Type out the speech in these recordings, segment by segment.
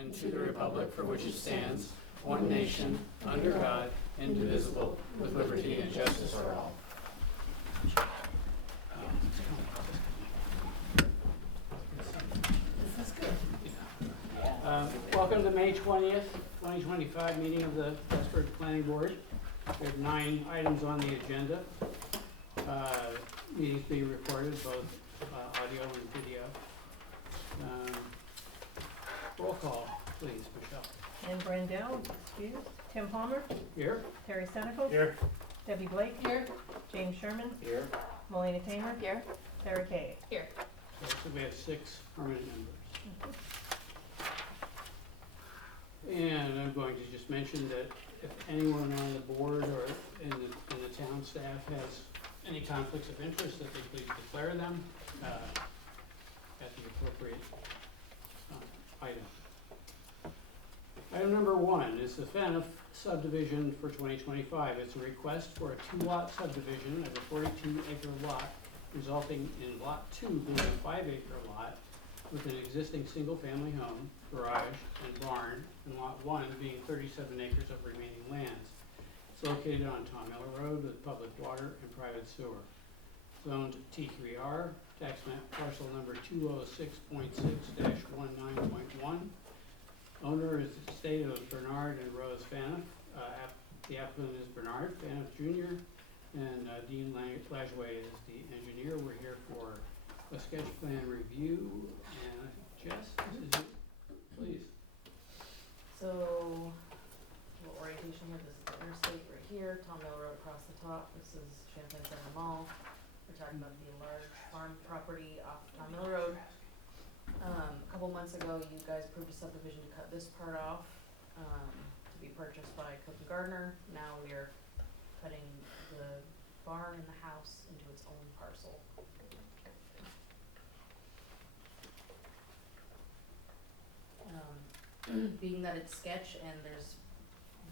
and to the republic for which it stands, one nation, under God, indivisible, with liberty and justice for all. This is good. Welcome to May 20th, 2025 meeting of the Plattsburgh Planning Board. We have 9 items on the agenda. Meetings being recorded, both audio and video. Roll call, please, Michelle. Ann Brandell, excused. Tim Palmer. Here? Terry Senecal. Here. Debbie Blake. Here. James Sherman. Here. Melina Tamer. Here. Sarah Kay. Here. So we have 6 permanent members. And I'm going to just mention that if anyone on the board or in the town staff has any conflicts of interest, that they please declare them at the appropriate item. Item number 1 is the Faniff subdivision for 2025. It's a request for a 2-lot subdivision of a 42-acre lot, resulting in Lot 2 being a 5-acre lot with an existing single-family home, garage, and barn, and Lot 1 being 37 acres of remaining lands. It's located on Tom Miller Road with public water and private sewer. Zoned T3R, tax map parcel number 206.6-19.1. Owner is the estate of Bernard and Rose Faniff. The applicant is Bernard Faniff Jr. and Dean Lajway is the engineer. We're here for a sketch plan review. And Jess, this is you. Please. So, little orientation here, this is the interstate right here, Tom Miller Road across the top, this is Champlain Center Mall. We're talking about the large farm property off Tom Miller Road. A couple months ago, you guys approved a subdivision to cut this part off, to be purchased by Cook and Gardner. Now we are cutting the barn and the house into its own parcel. Being that it's sketch and there's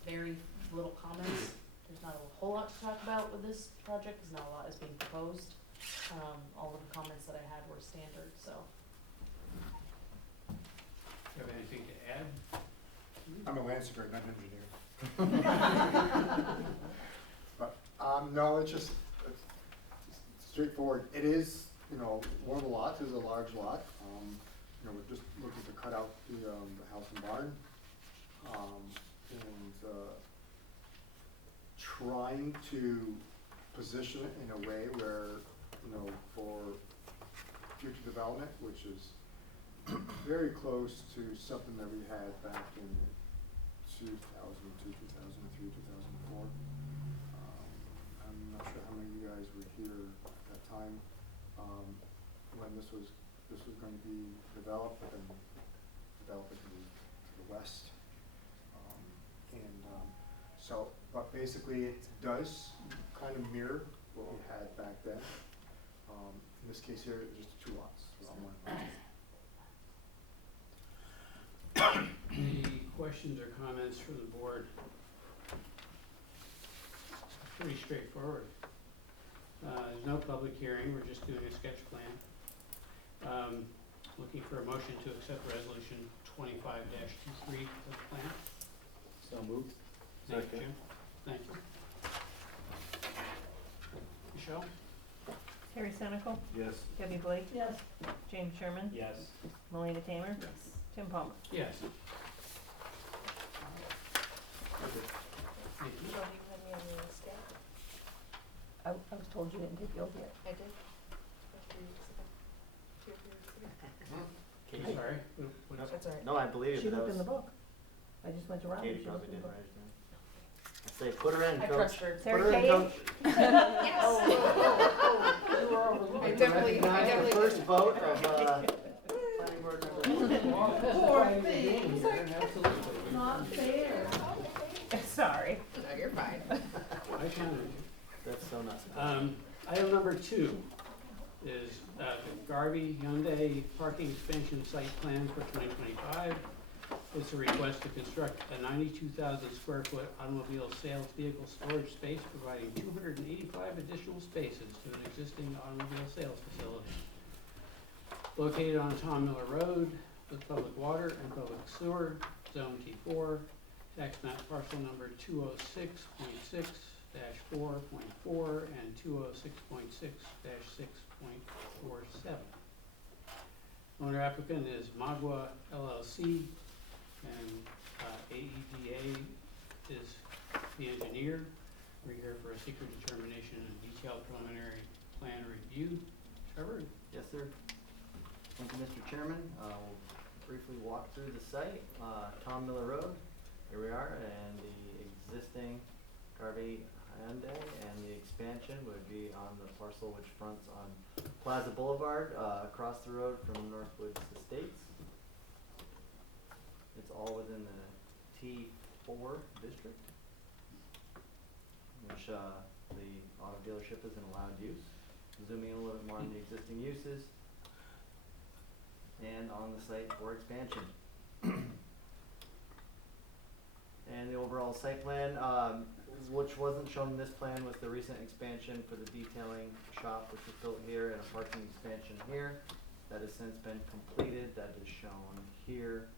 very little comments, there's not a whole lot to talk about with this project, because not a lot is being proposed. All of the comments that I had were standard, so. Do you have anything to add? I'm a landscaper, not an engineer. But no, it's just straightforward. It is, one of the lots is a large lot. We're just looking to cut out the house and barn, and trying to position it in a way where, for future development, which is very close to something that we had back in 2002, 2003, 2004. I'm not sure how many of you guys were here at that time when this was going to be developed and developed to the west. But basically it does kind of mirror what we had back then. In this case here, it's just 2 lots. So on one lot. Any questions or comments from the board? Pretty straightforward. There's no public hearing, we're just doing a sketch plan. Looking for a motion to accept resolution 25-23 for the plan. So moved. Thank you, Jim. Thank you. Michelle? Terry Senecal. Yes. Debbie Blake. Yes. James Sherman. Yes. Melina Tamer. Yes. Tim Palmer. Yes. Thank you. So you had me on the sketch? I was told you didn't take yours yet. I did. 3 weeks ago. 2 or 3 weeks ago. I'm sorry. That's all right. No, I believe She that looked was in the book. I just went around. Katie She probably looked in did the right. book. I say, put her in, I coach. trust her. Put Sarah her in, Kay. coach. Yes. I definitely. Recognize the first vote of planning board member. Poor thing. Absolutely. Not fair. Sorry. No, you're fine. I counted you. That's so nuts. Item number 2 is the Garvey Hyundai parking expansion site plan for 2025. It's a request to construct a 92,000 square foot automobile sales vehicle storage space, providing 285 additional spaces to an existing automobile sales facility. Located on Tom Miller Road, with public water and public sewer, Zone T4, tax map parcel number 206.6-4.4 and 206.6-6.47. Owner applicant is Magua LLC, and AEDA is the engineer. We're here for a secret determination and detailed preliminary plan review. Trevor? Yes, sir. Thank you, Mr. Chairman. We'll briefly walk through the site. Tom Miller Road, here we are, and the existing Garvey Hyundai, and the expansion would be on the parcel which fronts on Plaza Boulevard, across the road from Northwoods Estates. It's all within the T4 district, which the auto dealership is an allowed use. Zooming in a little bit more on the existing uses and on the site for expansion. And the overall site plan, which wasn't shown in this plan, was the recent expansion for the detailing shop, which was built here, and a parking expansion here. That has since been completed. That is shown here.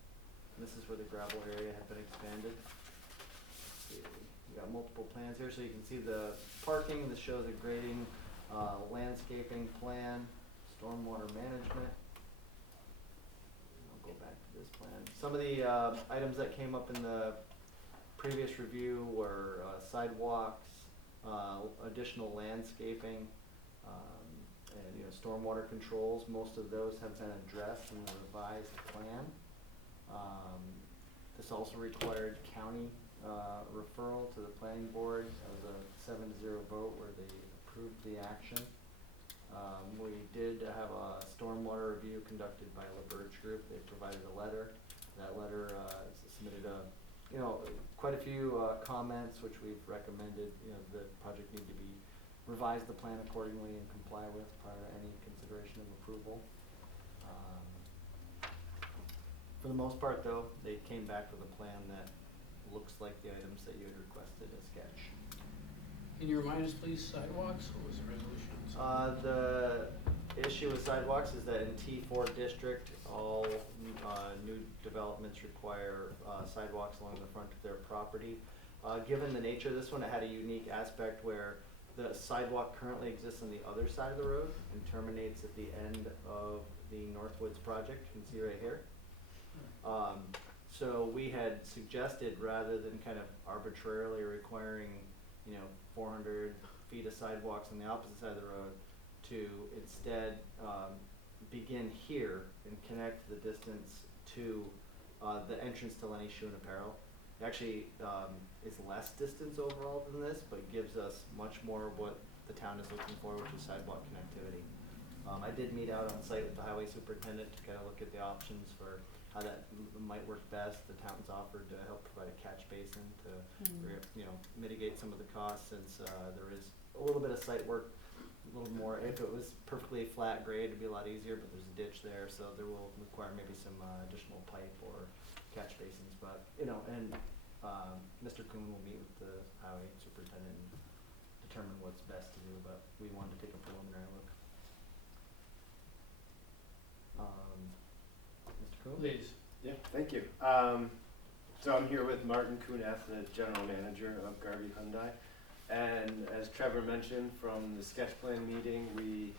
And this is where the gravel area had been expanded. We got multiple plans here, so you can see the parking. This shows a grading, landscaping plan, stormwater management. I'll go back to this plan. Some of the items that came up in the previous review were sidewalks, additional landscaping, and stormwater controls. Most of those have been addressed in the revised plan. This also required county referral to the planning board. It was a 7-0 vote where they approved the action. We did have a stormwater review conducted by LaBerge Group. They provided a letter. That letter submitted quite a few comments, which we've recommended. The project need to be revise the plan accordingly and comply with prior to any consideration of approval. For the most part, though, they came back with a plan that looks like the items that you had requested as sketch. Can you remind us, please, sidewalks? What was the resolution? The issue with sidewalks is that in T4 district, all new developments require sidewalks along the front of their property. Given the nature of this one, it had a unique aspect where the sidewalk currently exists on the other side of the road and terminates at the end of the Northwoods project. You can see right here. So we had suggested, rather than kind of arbitrarily requiring 400 feet of sidewalks on the opposite side of the road, to instead begin here and connect the distance to the entrance to Lenny Shoe and Apparel. It actually is less distance overall than this, but gives us much more of what the town is looking for, which is sidewalk connectivity. I did meet out on site with the highway superintendent to kind of look at the options for how that might work best. The town's offered to help provide a catch basin to mitigate some of the costs, since there is a little bit of site work, a little more. If it was perfectly flat grade, it'd be a lot easier, but there's a ditch there, so there will require maybe some additional pipe or catch basins. But Mr. Kuhn will meet with the highway superintendent and determine what's best to do, but we wanted to take a preliminary look. Mr. Kuhn? Please. Yeah, thank you. So I'm here with Martin Kuneff, the general manager of Garvey Hyundai. And as Trevor mentioned from the sketch plan meeting, we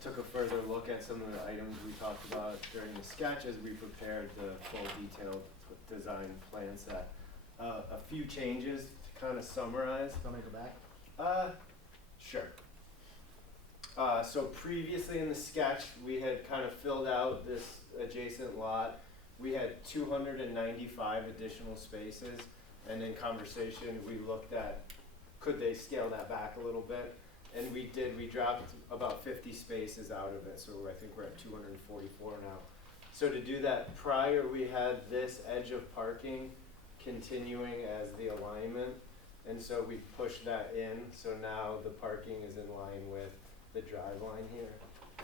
took a further look at some of the items we talked about during the sketch as we prepared the full detailed design plan set. A few changes to kind of summarize. Want me to go back? Sure. So previously in the sketch, we had kind of filled out this adjacent lot. We had 295 additional spaces, and in conversation, we looked at could they scale that back a little bit, and we did. We dropped about 50 spaces out of it, so I think we're at 244 now. So to do that, prior we had this edge of parking continuing as the alignment, and so we pushed that in, so now the parking is in line with the drive line here.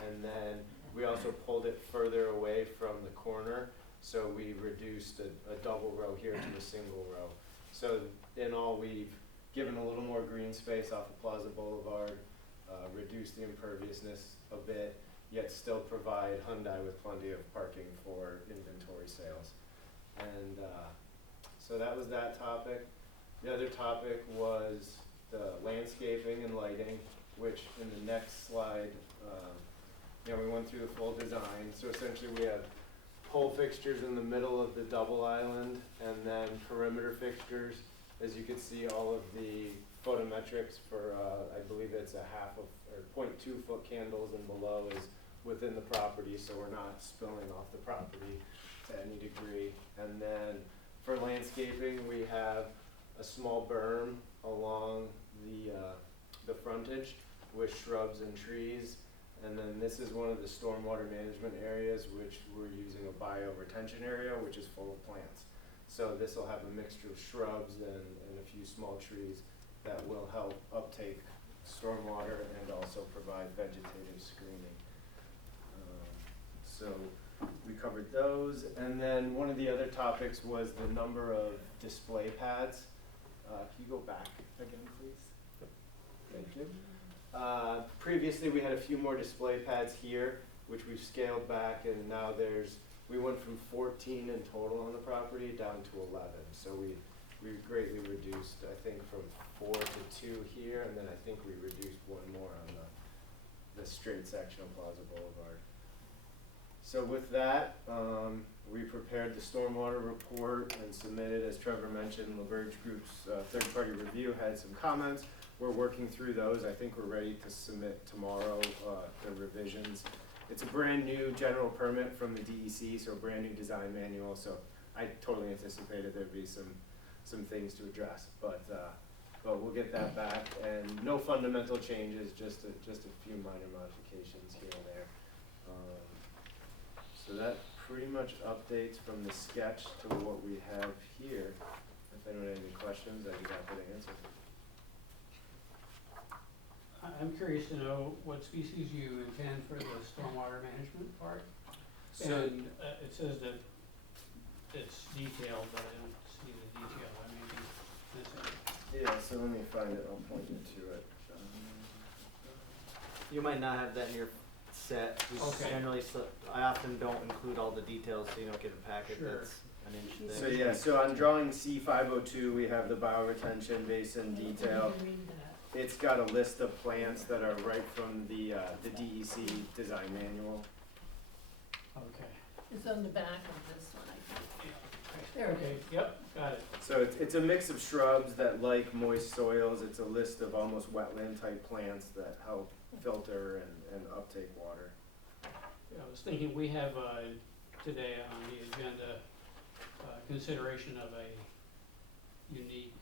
And then we also pulled it further away from the corner, so we reduced a double row here to a single row. So in all, we've given a little more green space off of Plaza Boulevard, reduced the imperviousness a bit, yet still provide Hyundai with plenty of parking for inventory sales. And so that was that topic. The other topic was the landscaping and lighting, which in the next slide, we went through the full design. So essentially we have pole fixtures in the middle of the double island, and then perimeter fixtures. As you can see, all of the photometrics for, I believe it's a 0.2 foot candles and below is within the property, so we're not spilling off the property to any degree. And then for landscaping, we have a small berm along the frontage with shrubs and trees. And then this is one of the stormwater management areas, which we're using a bio-retention area, which is full of plants. So this will have a mixture of shrubs and a few small trees that will help uptake stormwater and also provide vegetative screening. So we covered those. And then one of the other topics was the number of display pads. Can you go back again, please? Thank you. Previously, we had a few more display pads here, which we've scaled back, and now we went from 14 in total on the property down to 11. So we greatly reduced, I think, from 4 to 2 here, and then I think we reduced one more on the straight section of Plaza Boulevard. So with that, we prepared the stormwater report and submitted, as Trevor mentioned, LaBerge Group's third-party review had some comments. We're working through those. I think we're ready to submit tomorrow the revisions. It's a brand new general permit from the DEC, so a brand new design manual. So I totally anticipated there'd be some things to address, but we'll get that back. And no fundamental changes, just a few minor modifications here and there. So that pretty much updates from the sketch to what we have here. If anyone has any questions, I'd be happy to answer. I'm curious to know what species you intend for the stormwater management part. So And it says that it's detailed, but I don't see the detail. I may be missing. yeah, so let me find it. I'll point you to it. You might not have that in your set. We Okay. generally, I often don't include all the details, so you don't get a packet Sure. that's an inch So thick. yeah, so on drawing C502, we have the bioretention basin detail. It's got a list of plants that are right from the DEC design manual. Okay. It's on the back of this one, I think. There it Okay, is. yep, got it. So it's a mix of shrubs that like moist soils. It's a list of almost wetland type plants that help filter and uptake water. Yeah, I was thinking we have today on the agenda consideration of a unique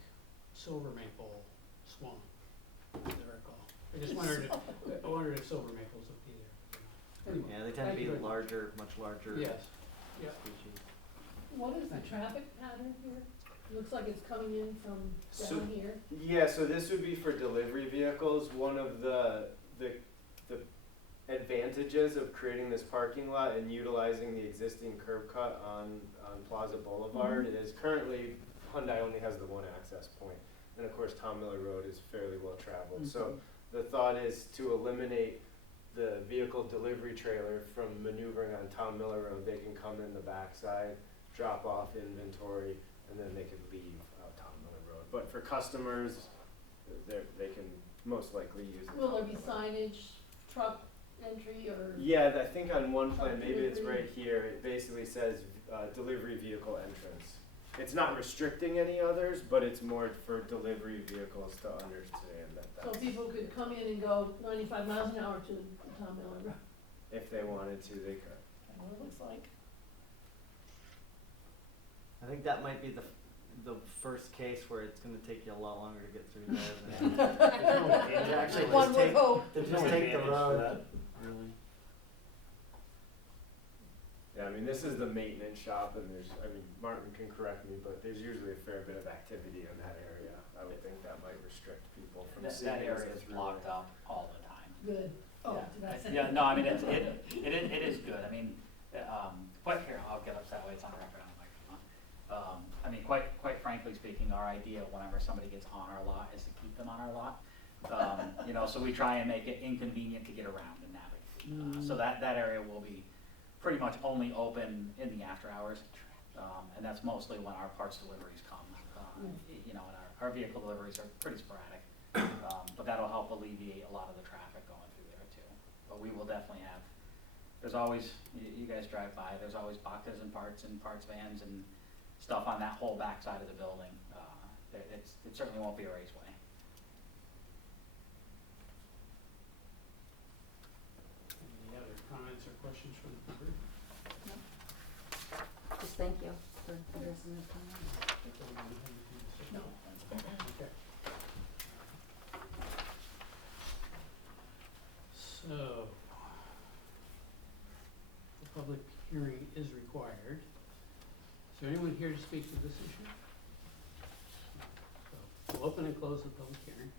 silver maple swamp, as I recall. I just wondered if silver maples would be there. Anyway, Yeah, they tend thank to you be very much. larger, much larger Yes, yeah. species. What is the traffic pattern here? Looks like it's coming in from So- down here. Yeah, so this would be for delivery vehicles. One of the advantages of creating this parking lot and utilizing the existing curb cut on Plaza Boulevard is currently Hyundai only has the one access point. And of course, Tom Miller Road is fairly well traveled. So the thought is to eliminate the vehicle delivery trailer from maneuvering on Tom Miller Road. They can come in the backside, drop off inventory, and then they could leave Tom Miller Road. But for customers, they can most likely use it. Will there be signage, truck entry, or? Yeah, I think on one plan, Truck maybe it's delivery. right here, it basically says delivery vehicle entrance. It's not restricting any others, but it's more for delivery vehicles to understand that So that's, people could come in and go 95 miles an hour to Tom Miller Road. if they wanted to, they could. That's what it looks like. I think that might be the first case where it's gonna take you a lot longer to get through there than actually One just would take, hope. to just take the road. Really. Yeah, I mean, this is the maintenance shop, and Martin can correct me, but there's usually a fair bit of activity in that area. I would think that might restrict people from That seeing area as a is through blocked lane. up all the time. Good. Oh, Yeah. did I say? Yeah, no, I mean, it is good. I mean, quite here, I'll get upset way it's on record on the microphone. I mean, quite frankly speaking, our idea whenever somebody gets on our lot is to keep them on our lot. You know, so we try and make it inconvenient to get around and navigate. So that area will be pretty much only open in the after hours. And that's mostly when our parts deliveries come. You know, and our vehicle deliveries are pretty sporadic. But that'll help alleviate a lot of the traffic going through there too. But we will definitely have, there's always, you guys drive by, there's always boxes and parts vans and stuff on that whole back side of the building. It certainly won't be a raceway. Any other comments or questions from the board? Just thank you for addressing this comment. No. Okay. So, the public hearing is required. Is there anyone here to speak to this issue? So, we'll open and close the public hearing.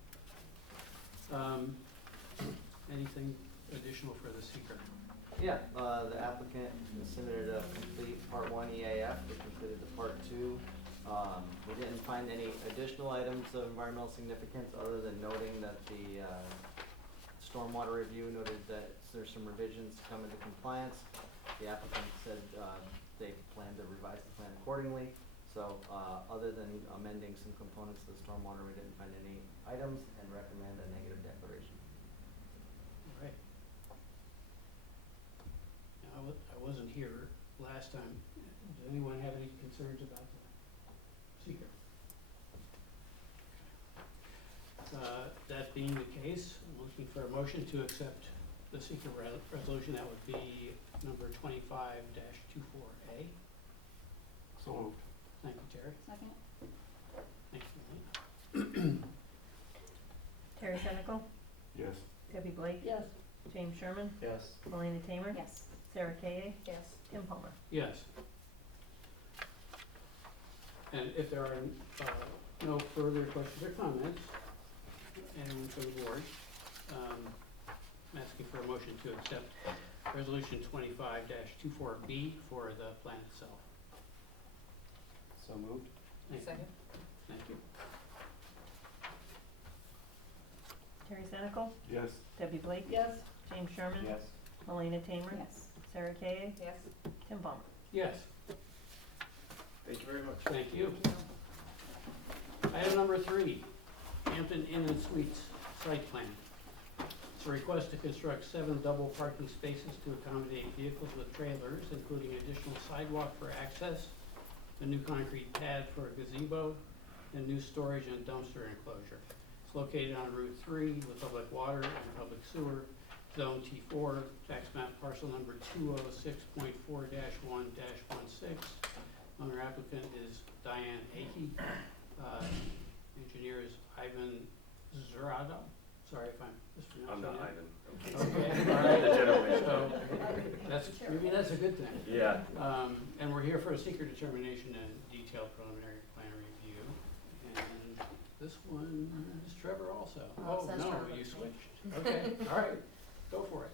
Anything additional for the seeker? Yeah, the applicant submitted a complete part 1 EAF, which included the part 2. We didn't find any additional items of environmental significance other than noting that the stormwater review noted that there's some revisions to come into compliance. The applicant said they plan to revise the plan accordingly. So other than amending some components of the stormwater, we didn't find any items and recommend a negative declaration. All right. Now, I wasn't here last time. Does anyone have any concerns about the seeker? That being the case, I'm looking for a motion to accept the seeker resolution. That would be number 25-24A. So moved. Thank you, Terry. Second? Thank you, Elaine. Terry Senecal, Yes. Debbie Blake, Yes. James Sherman, Yes. Melina Tamer, Yes. Sarah Kay, Yes. Tim Palmer. Yes. And if there are no further questions or comments, anyone from the board, I'm asking for a motion to accept resolution 25-24B for the plan itself. So moved. Thank you. Second? Thank you. Terry Senecal, Yes. Debbie Blake, Yes. James Sherman, Yes. Melina Tamer, Yes. Sarah Kay, Yes. Tim Palmer. Yes, Thank you very much. thank you. Item number 3, Hampton Inn and Suites site plan. It's a request to construct 7 double parking spaces to accommodate vehicles with trailers, including additional sidewalk for access, a new concrete pad for a gazebo, and new storage and dumpster enclosure. It's located on Route 3 with public water and public sewer, Zone T4, tax map parcel number 206.4-1-16. Owner applicant is Diane Akey. Engineer is Ivan Zurado. Sorry if I'm mispronouncing I'm not that. Ivan. Okay, all right. The general manager. So, maybe that's a good thing. Yeah. And we're here for a secret determination and detailed preliminary plan review. And this one is Trevor also. Oh, it Oh, says no, Trevor. you switched. Okay, all right, go for it.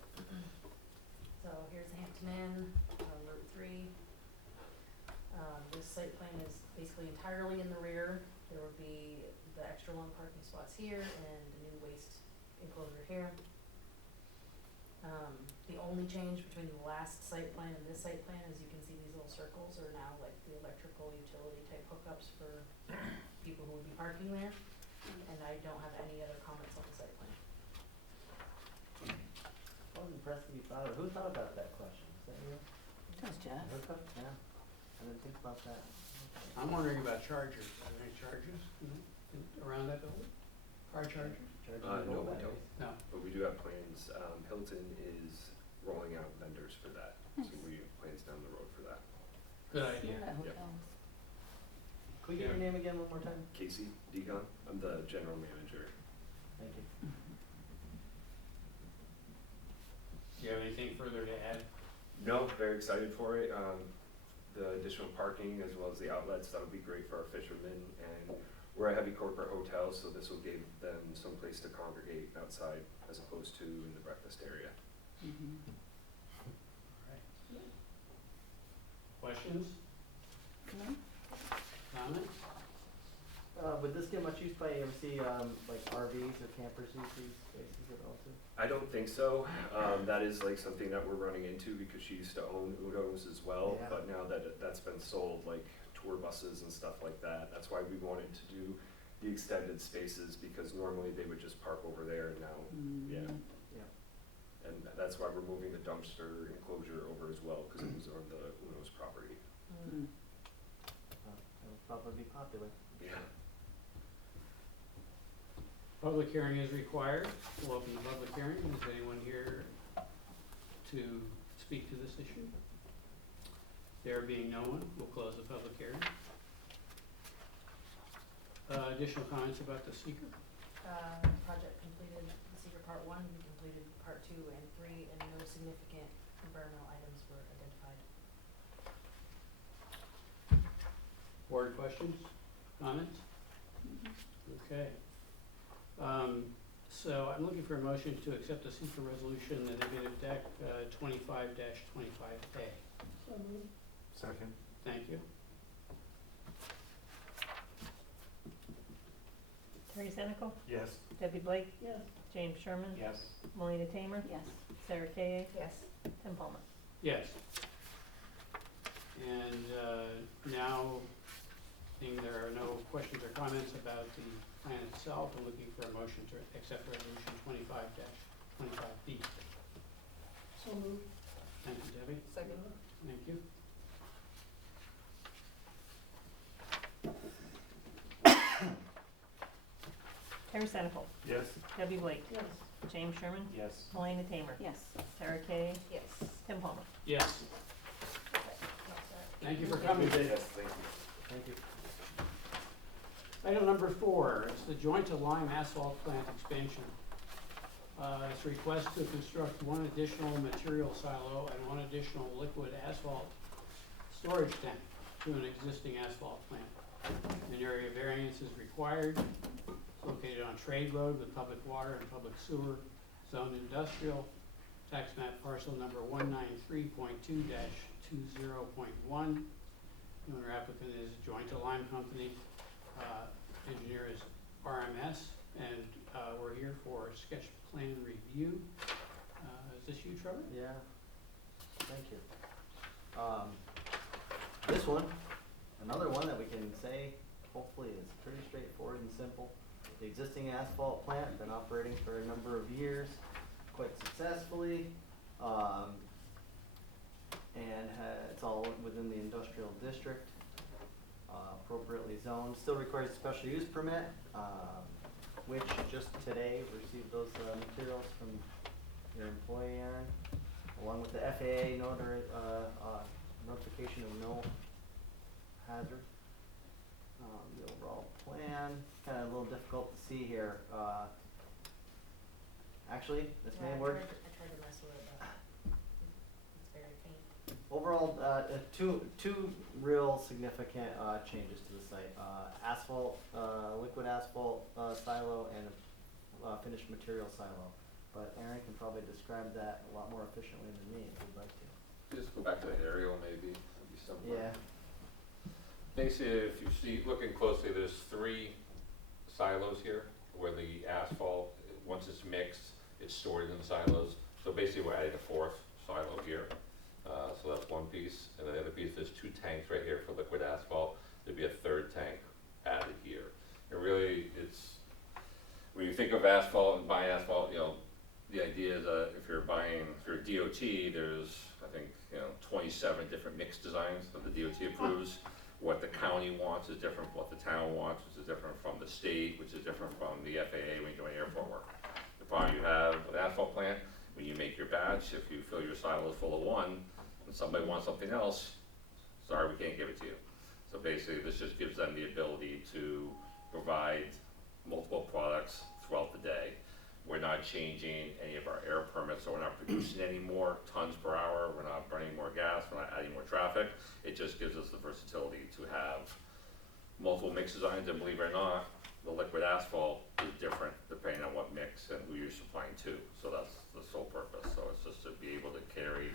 So here's Hampton Inn on Route 3. This site plan is basically entirely in the rear. There will be the extra long parking spots here and a new waste enclosure here. The only change between the last site plan and this site plan is you can see these little circles are now like the electrical utility type hookups for people who would be parking there. And I don't have any other comments on the site plan. I was impressed that you thought of it. Who thought about that question? Is that you? That was Jeff. Hookup? Yeah. I didn't think about that. I'm wondering about chargers. Are there any chargers around that building? Car chargers? Charging No, mobile we batteries? No. But we do have plans. Hilton is rolling out vendors for that. So we have plans down the road for that. Good idea. That Yep. hotels. Could we get your name again one more time? Casey Degon, I'm the general manager. Thank you. Do you have anything further to add? No, very excited for it. The additional parking as well as the outlets, that'll be great for our fishermen. And we're a heavy corporate hotel, so this will give them some place to congregate outside as opposed to in the breakfast area. Questions? No? Comments? would this get much use by, you ever see, like RVs or campers use these spaces at all too? I don't think so. That is like something that we're running into because she used to own Udo's as well. Yeah. But now that that's been sold, like tour buses and stuff like that, that's why we wanted to do the extended spaces, because normally they would just park over there and now, yeah. Yeah. And that's why we're moving the dumpster enclosure over as well, because it was on the Udo's property. Mm. That'll probably be popular. Yeah. Public hearing is required. We'll open the public hearing. Is anyone here to speak to this issue? There being no one, we'll close the public hearing. Additional comments about the seeker? Project completed, the secret part one, we completed part two and three, and no significant environmental items were identified. Board questions, comments? Okay. So I'm looking for a motion to accept the secret resolution, the negative deck 25-25A. So moved. Second. Thank you. Terry Senical, Yes. Debbie Blake, Yes. James Sherman, Yes. Melina Tamer, Yes. Sarah Kay, Yes. Tim Palmer. Yes. And now, seeing there are no questions or comments about the plan itself, I'm looking for a motion to accept resolution 25-25B. So moved. Thank you, Debbie. Second. Thank you. Terry Senical, Yes. Debbie Blake, Yes. James Sherman, Yes. Melina Tamer, Yes. Sarah Kay, Yes. Tim Palmer. Yes. Thank you for coming. Yes, thank you. Thank you. Item number 4, it's the joint to lime asphalt plant expansion. It's a request to construct one additional material silo and one additional liquid asphalt storage tank to an existing asphalt plant. An area variance is required. It's located on Trade Road with public water and public sewer, zoned industrial, tax map parcel number 193.2-20.1. The owner applicant is Joint to Lime Company. Engineer is RMS, and we're here for sketch plan review. Is this you, Trevor? Yeah, thank you. This one, another one that we can say hopefully is pretty straightforward and simple. The existing asphalt plant, been operating for a number of years, quite successfully. And it's all within the industrial district, appropriately zoned. Still requires a special use permit, which just today received those materials from your employee, Aaron, along with the FAA notification of no hazard. The overall plan, kind of a little difficult to see here. Actually, this may work. I tried to mess with it, but it's very faint. Overall, two real significant changes to the site. Asphalt, liquid asphalt silo and a finished material silo. But Aaron can probably describe that a lot more efficiently than me if you'd like to. Just go back to the aerial maybe, it'd be simpler. Yeah. Basically, if you see, looking closely, there's 3 silos here where the asphalt, once it's mixed, it's stored in the silos. So basically, we're adding a 4th silo here. So that's one piece. And then the other piece, there's 2 tanks right here for liquid asphalt. There'd be a 3rd tank added here. And really, it's, when you think of asphalt and buying asphalt, you know, the idea is if you're DOT, there's, I think, 27 different mix designs that the DOT approves. What the county wants is different from what the town wants, which is different from the state, which is different from the FAA when you're doing airport work. The problem you have with asphalt plant, when you make your batch, if you fill your silos full of one, and somebody wants something else, sorry, we can't give it to you. So basically, this just gives them the ability to provide multiple products throughout the day. We're not changing any of our air permits, so we're not producing any more tons per hour, we're not burning more gas, we're not adding more traffic. It just gives us the versatility to have multiple mix designs, and believe it or not, the liquid asphalt is different depending on what mix and who you're supplying to. So that's the sole purpose. So it's just to be able to carry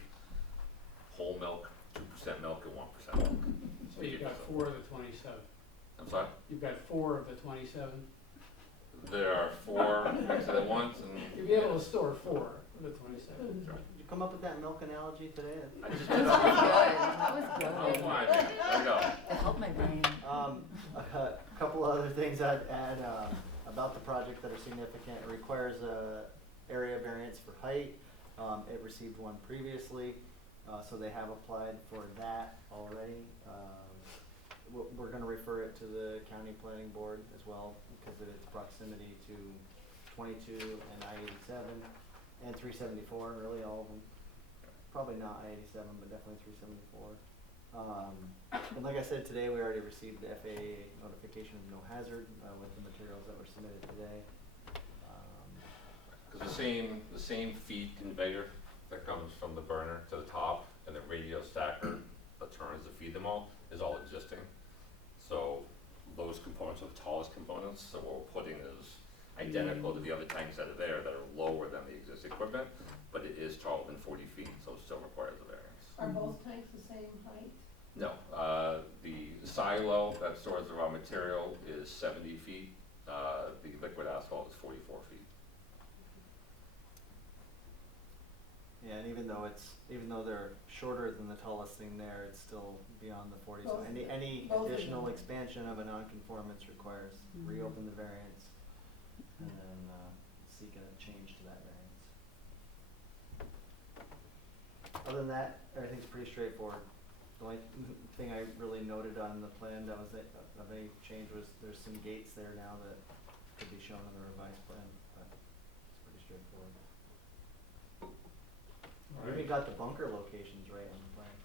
whole milk, 2% milk, and 1% milk. So you've got 4 of the 27. I'm sorry? You've got 4 of the 27? There are 4 mixed at once, and You'd be able to store 4 of the 27. Did you come up with that milk analogy today? I just That was good. Oh my, there we go. It helped my brain. A couple other things I'd add about the project that are significant. It requires a area variance for height. It received one previously, so they have applied for that already. We're gonna refer it to the county planning board as well because of its proximity to 22 and I-87 and 374, really all of them. Probably not I-87, but definitely 374. And like I said, today we already received the FAA notification of no hazard with the materials that were submitted today. Because the same feed conveyor that comes from the burner to the top and the radial stacker that turns to feed them all is all existing. So those components are the tallest components, so what we're putting is identical to the other tanks that are there that are lower than the existing equipment, but it is taller than 40 feet, so it still requires a variance. Are both tanks the same height? No, the silo that stores the raw material is 70 feet, the liquid asphalt is 44 feet. Yeah, and even though they're shorter than the tallest thing there, it's still beyond the 40. So Both- any both of additional them. expansion of a nonconformance requires reopen the variance and then seek a change to that variance. Other than that, everything's pretty straightforward. The only thing I really noted on the plan that was of any change was there's some gates there now that could be shown on the revised plan, but it's pretty straightforward. We even got the bunker locations right on the plan.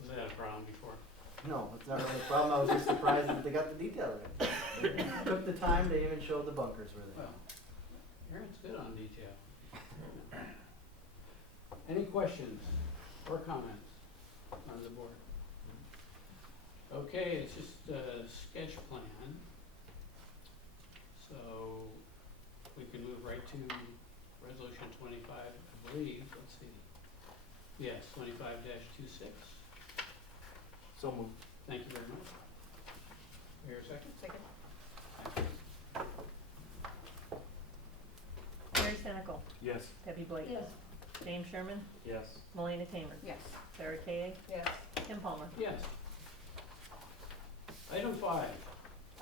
Was that a problem before? No, it's not really a problem. I was just surprised that they got the detail right. They took the time to even show the bunkers were there. Well, Aaron's good on detail. Any questions or comments on the board? Okay, it's just a sketch plan. So we can move right to resolution 25, I believe, let's see. Yes, 25-26. So moved. Thank you very much. Here a second? Second. Thank you. Mary Senecal, Yes. Debbie Blake. Yes. James Sherman, Yes. Melina Tamer. Yes. Sarah Kay, Yes. Kim Palmer. Yes. Item 5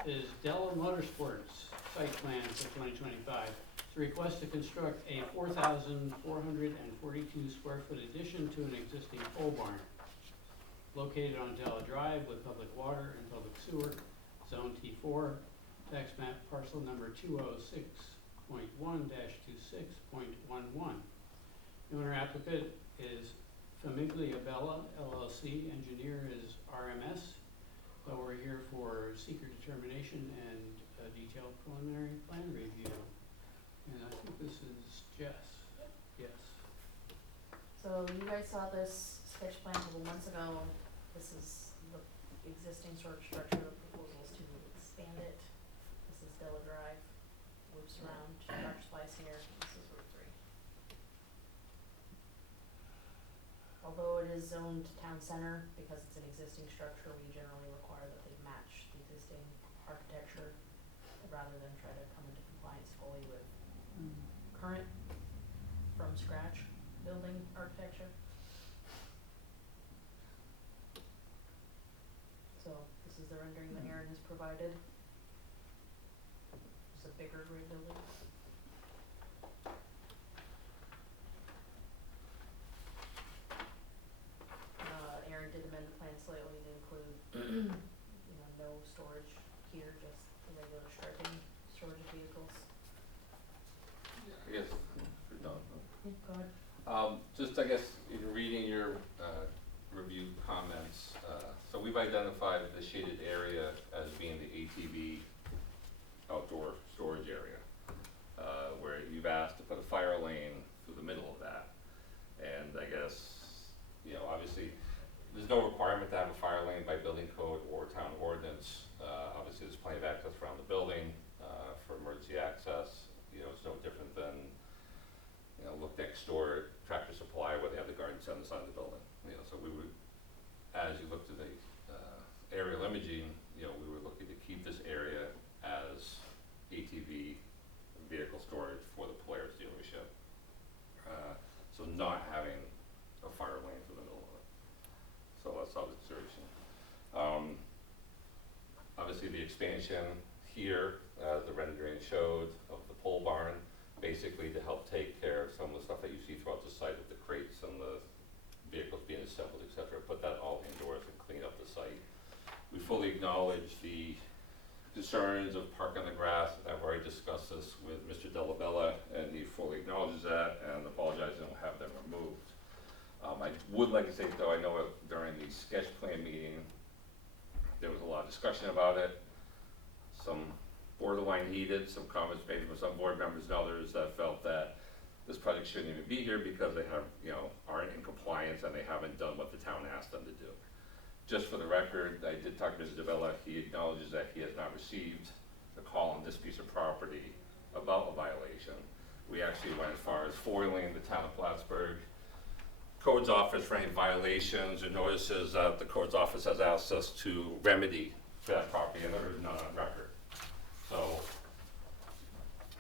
is Dell Motorsports site plan for 2025. It's a request to construct a 4,442 square foot addition to an existing pole barn located on Dell Drive with public water and public sewer, Zone T4, tax map parcel number 206.1-26.11. The owner applicant is Famiglia Bella LLC, engineer is RMS. So we're here for seeker determination and a detailed preliminary plan review. And I think this is Jess. Yes. So you guys saw this sketch plan a couple months ago. This is the existing sort of structure. The proposal is to expand it. This is Della Drive, loops around, Dr. Splice here. This is Route 3. Although it is zoned town center, because it's an existing structure, we generally require that they match the existing architecture rather than try to come into compliance fully with current from scratch building architecture. So this is the rendering that Aaron has provided. It's a bigger gray building. Aaron did amend the plan slightly to include, no storage here, just the regular striping storage of vehicles. I guess we're done. Go ahead. Just, I guess, in reading your review comments, so we've identified the shaded area as being the ATV outdoor storage area, where you've asked to put a fire lane through the middle of that. And I guess, obviously, there's no requirement to have a fire lane by building code or town ordinance. Obviously, there's plenty of access around the building for emergency access. It's no different than, look next door at Tractor Supply where they have the garden center on the side of the building. So we would, as you look to the expansion here, the rendering showed of the pole barn, basically to help take care of some of the stuff that you see throughout the site with the crates and the vehicles being assembled, et cetera. Put that all indoors and clean up the site. We fully acknowledge the concerns of park on the grass. I've already discussed this with Mr. Delabella, and he fully acknowledges that and apologizes and will have them removed. I would like to say, though, I know during the sketch plan meeting, there was a lot of discussion about it. Some borderline heated, some comments made from some board members and others that felt that this project shouldn't even be here because they have, aren't in compliance and they haven't done what the town asked them to do. Just for the record, I did talk to Mr. DeBella. He acknowledges that he has not received a call on this piece of property about a violation. We actually went as far as foiling the town of Plattsburgh Codes Office for any violations or notices that the Codes Office has asked us to remedy for that property, and there is none on record. So,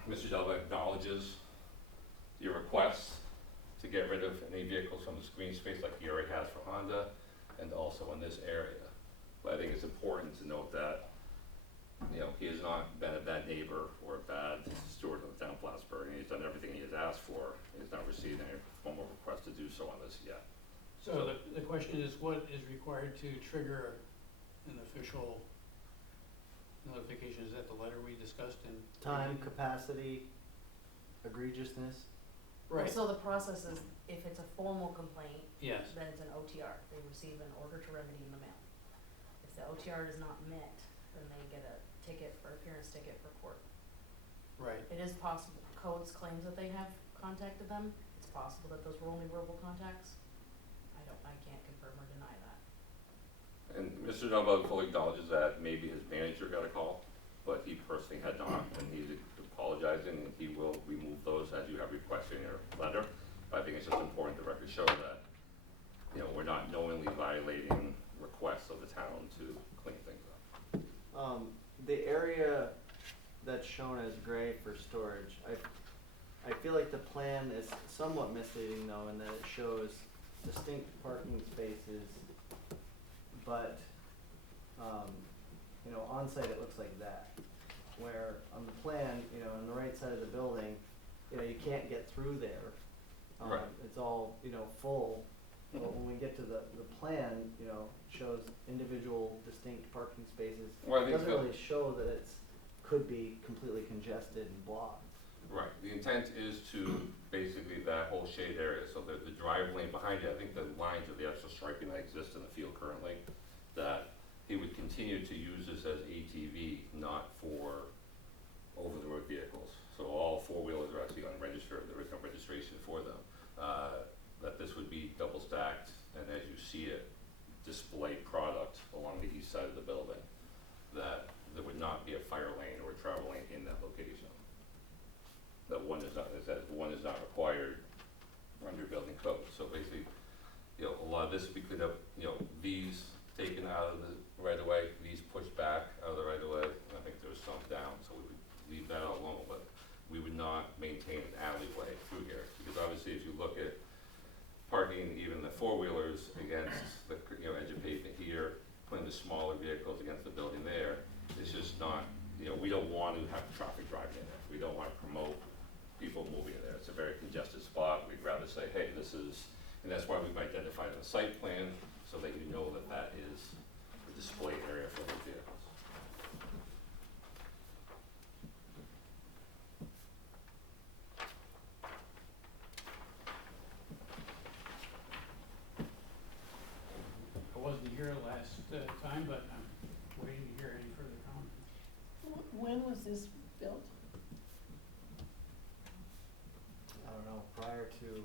Mr. Delva acknowledges your request to get rid of any vehicles from the green space like he already has for Honda, and also in this area. But I think it's important to note that, he has not been a bad neighbor or a bad steward of the town of Plattsburgh, and he's done everything he has asked for. He's not received any formal request to do so on this yet. So the question is, what is required to trigger an official notification? Is that the letter we discussed in? Time, capacity, egregiousness. Right, So the process is, if it's a formal complaint, yes, then it's an OTR. They receive an order to remedy in the mail. If the OTR is not met, then they get a appearance ticket for court. right. It is possible, Codes claims that they have contacted them. It's possible that those were only verbal contacts. I can't confirm or deny that. And Mr. Delva fully acknowledges that maybe his manager got a call, but he personally had not, and he's apologizing, and he will remove those as you have requested in your letter. But I think it's just important the record show that, we're not knowingly violating requests of the town to clean things up. The area that's shown as gray for storage, I feel like the plan is somewhat misleading though, in that it shows distinct parking spaces, but, on site it looks like that. Where on the plan, on the right side of the building, you can't get through there. Right. It's all, full. But when we get to the plan, shows individual distinct parking spaces. Well, I It think doesn't so. really show that could be completely congested and blocked. Right, the intent is to basically that whole shade area, so the drive lane behind it, I think the lines of the extra striping that exist in the field currently, that he would continue to use this as ATV, not for over-the-road vehicles. So all four-wheelers are actually unregistered, there is no registration for them. That this would be double stacked, and as you see it, display product along the east side of the building, that there would not be a fire lane or a travel lane in that location. That one is not required under building code. So basically, a lot of this would be cleaned up, these taken out of the right of way, these pushed back out of the right of way. I think there was some down, so we would leave that all alone, but we would not maintain an alleyway through here. Because obviously if you look at parking even the four-wheelers against the, edge of pavement here, putting the smaller vehicles against the building there, it's just not, we don't want to have traffic driving in there. We don't want to promote people moving in there. It's a very congested spot. We'd rather say, hey, this is, and that's why we've identified in the site plan, so that you know that that is a display area for those vehicles. I wasn't here last time, but I'm waiting to hear any further comments. When was this built? I don't know, prior to,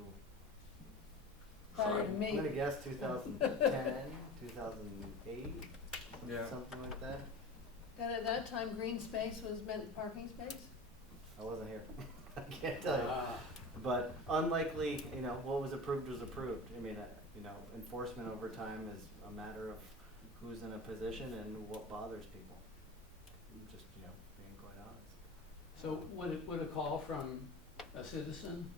Prior to I'm me. gonna guess 2010, 2008, Yeah. something like that. And at that time, green space was meant parking space? I wasn't here. I can't tell you. Ah, But unlikely, what was approved was approved. I mean, enforcement over time is a matter of who's in a position and what bothers people. I'm just, being quite honest. So would a call from a citizen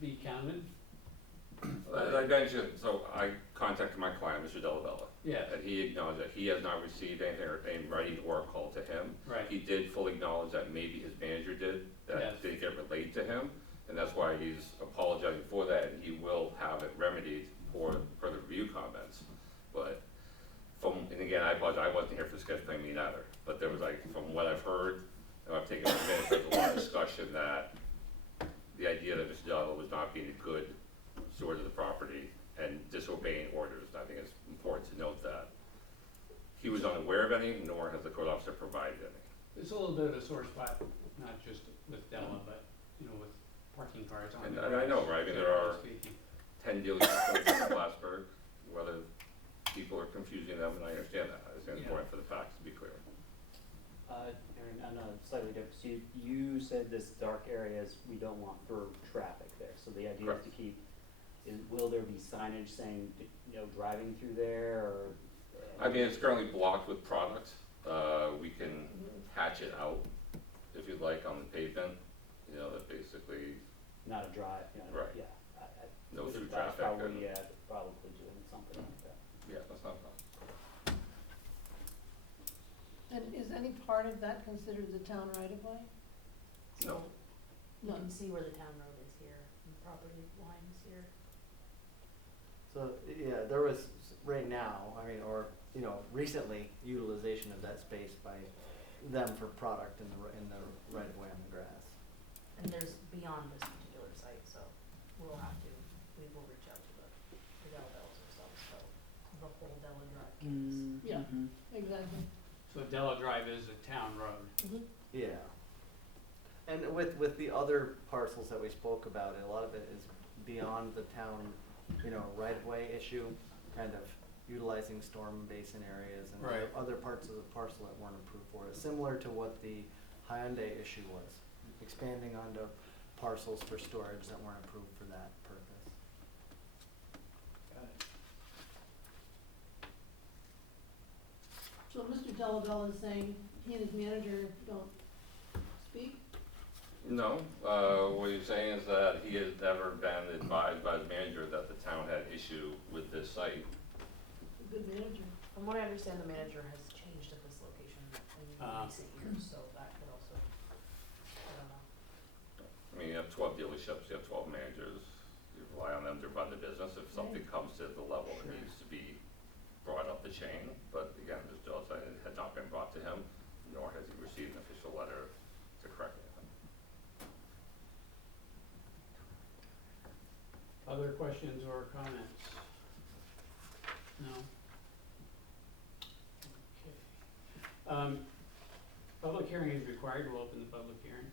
be counted? I mentioned, so I contacted my client, Mr. Delabella. Yes, And he acknowledged that he has not received anything or any writing or a call to him. right, He did fully acknowledge that maybe his manager did, Yes. that didn't get relayed to him, and that's why he's apologizing for that, and he will have it remedied for the review comments. But and again, I apologize, I wasn't here for the sketch plan meeting either, but there was like, from what I've heard, and I've taken minutes, there's a lot of discussion that the idea that Mr. Delabella was not being a good steward of the property and disobeying orders. I think it's important to note that he was unaware of any, nor has the code officer provided any. it's a little bit of a sore spot, not just with Della, but, you know, with parking cars on And the I know, right, I mean, there are generally speaking. 10 dealerships in Plattsburgh, whether people are confusing them, and I understand that. It's Yeah. important for the facts to be clear. Aaron, on a slightly different, so you said this dark areas, we don't want for traffic there, so the idea is Correct. to keep, will there be signage saying, you know, driving through there, or? I mean, it's currently blocked with product. We can hatch it out, if you'd like, on the pavement, you know, that basically, Not a drive, you know, Right. yeah. no would through advise traffic. Probably, probably doing something like that. Yeah, that's not a problem. And is any part of that considered the town right of way? No. You can see where the town road is here, and the property line is here. So, yeah, there was, right now, I mean, or, you know, recently, utilization of that space by them for product in the right of way on the grass. And there's beyond this particular site, so we will reach out to the Delabellas ourselves, so the whole Della Drive campus. Yeah, exactly. So Della Drive is a town road. Yeah. And with the other parcels that we spoke about, a lot of it is beyond the town, you know, right-of-way issue, kind of utilizing storm basin areas and Right. other parts of the parcel that weren't approved for it, similar to what the Hyundai issue was, expanding onto parcels for storage that weren't approved for that purpose. Got it. So Mr. Delabella is saying he and his manager don't speak? No, what he's saying is that he has never been advised by the manager that the town had issue with this site. A good manager. From what I understand, the manager has changed at this location in Ah. recent years, so that could also, I don't know. I mean, you have 12 dealerships, you have 12 managers, you rely on them to run the business. If something comes to the level that Sure. needs to be brought up the chain, but again, as Joe said, it had not been brought to him, nor has he received an official letter to correct anything. Other questions or comments? No? Okay. Public hearing is required. We'll open the public hearing.